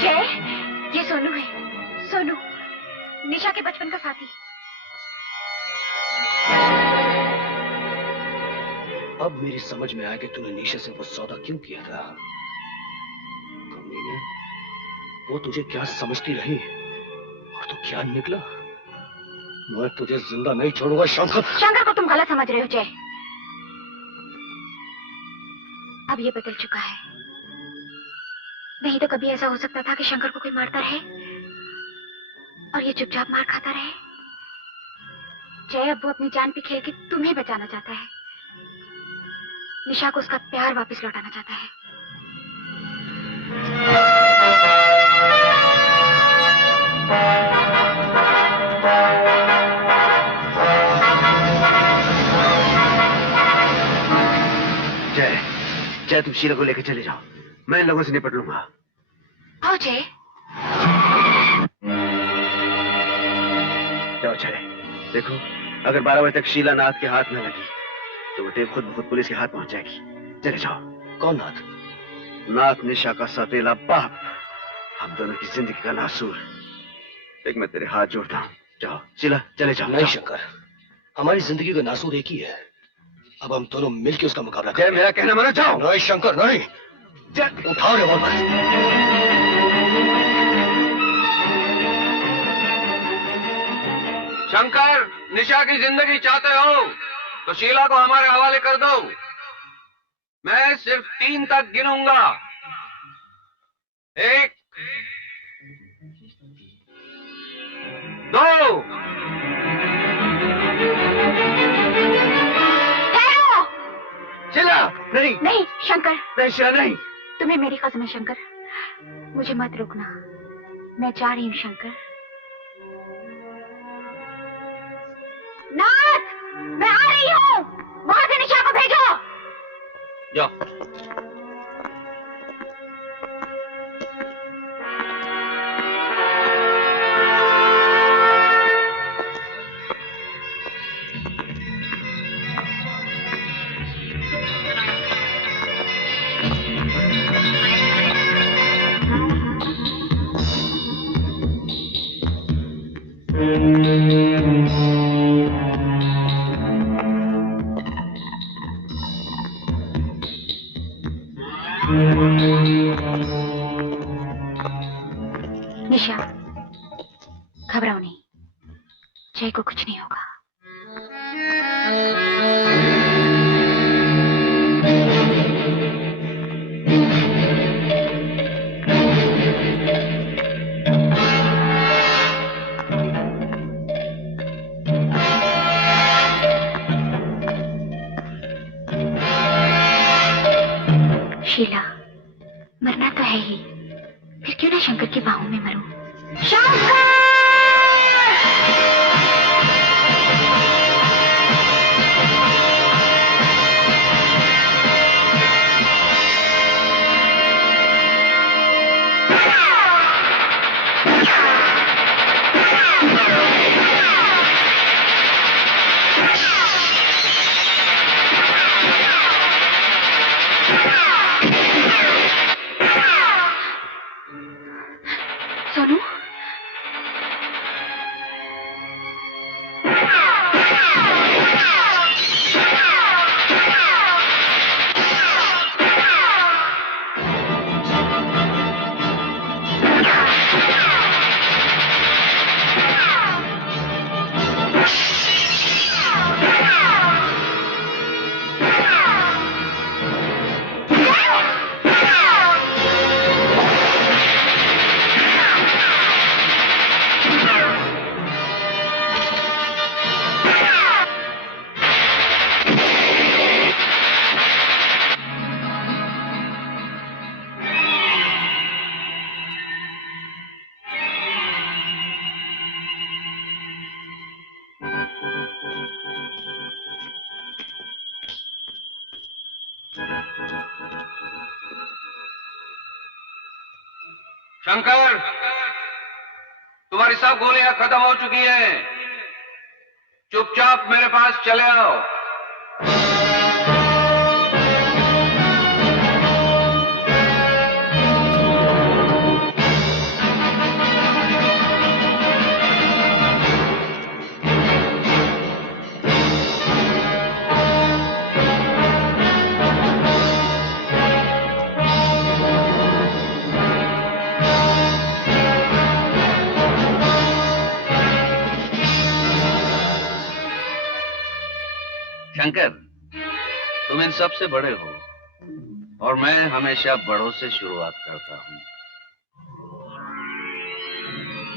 जय, ये सोनू है, सोनू, निशा के बचपन का साथी। अब मेरी समझ में आया कि तूने निशा से वो सौदा क्यों किया था। कमीने, वो तुझे क्या समझती रही और तू क्या निकला। मैं तुझे जिंदा नहीं छोड़ूंगा शंकर। शंकर को तुम गलत समझ रहे हो जय। अब ये बदल चुका है। नहीं तो कभी ऐसा हो सकता था कि शंकर को कोई मारता रहे और ये चुपचाप मार खाता रहे। जय अब वो अपनी जान पे खेल के तुम्हें बचाना चाहता है। निशा को उसका प्यार वापस लौटाना चाहता है। जय, जय, तुम शीला को लेकर चले जाओ, मैं इन लोगों से निपट लूंगा। आओ जय। जाओ जय। देखो, अगर 12 बजे तक शीला नाथ के हाथ में लगी तो वो टेप खुद खुद पुलिस के हाथ पहुंच जाएगी। चले जाओ। कौन नाथ? नाथ निशा का सौतेला बाप, हम दोनों की जिंदगी का नासूर। एक मैं तेरे हाथ जोड़ता हूँ, जाओ शीला, चले जाओ। नहीं शंकर, हमारी जिंदगी का नासूर एक ही है। अब हम दोनों मिलकर उसका मुकाबला जय, मेरा कहना मानो, जाओ। नहीं शंकर, नहीं। जय, उठाओ रिवॉल्वर। शंकर, निशा की जिंदगी चाहते हो तो शीला को हमारे हवाले कर दो। मैं सिर्फ 3 तक गिनूंगा। 1, 2। शीला, नहीं, नहीं शंकर, नहीं शीला, नहीं। तुम्हें मेरी कसम है शंकर, मुझे मत रोकना। मैं जा रही हूँ शंकर। नाथ, मैं आ रही हूँ। वहां से निशा को भेजो। जाओ। निशा, घबराओ नहीं, जय को कुछ नहीं होगा। शीला, मरना तो है ही, फिर क्यों ना शंकर की बाहों में मरूं। शंकर! सोनू, शंकर, तुम्हारी सब गोलियां खत्म हो चुकी हैं। चुपचाप मेरे पास चले आओ। शंकर, तुम इन सबसे बड़े हो और मैं हमेशा बड़ों से शुरुआत करता हूं।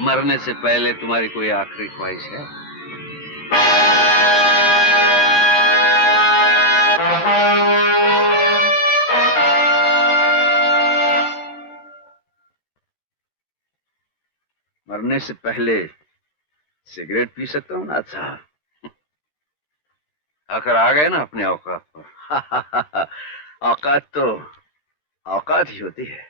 मरने से पहले तुम्हारी कोई आखिरी ख्वाहिश है? मरने से पहले सिगरेट पी सकता हूं नाथ साहब? आखिर आ गए ना अपने औकात पर। औकात तो औकात ही होती है।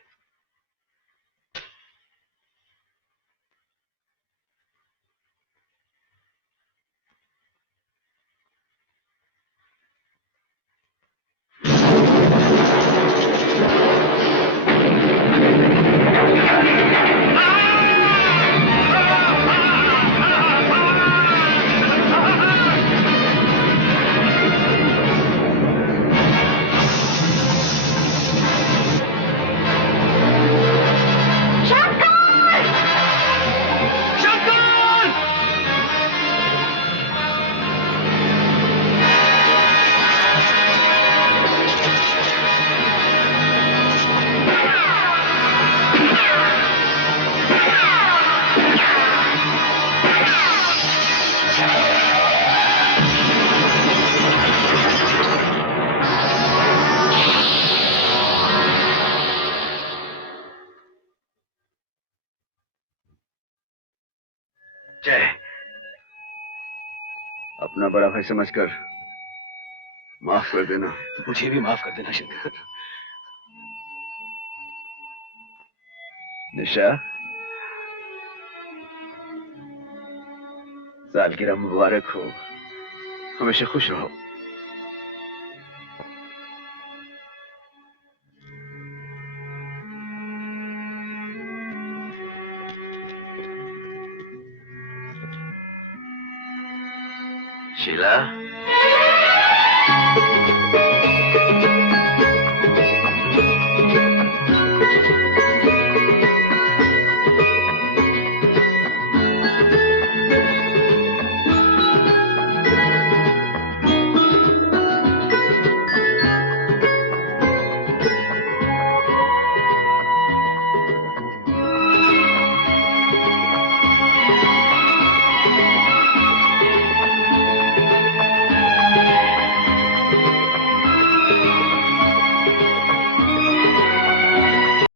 जय, अपना बड़ा भाई समझकर माफ कर देना। मुझे भी माफ कर देना शंकर। निशा, सालगिरह मुबारक हो, हमेशा खुश रहो। शीला,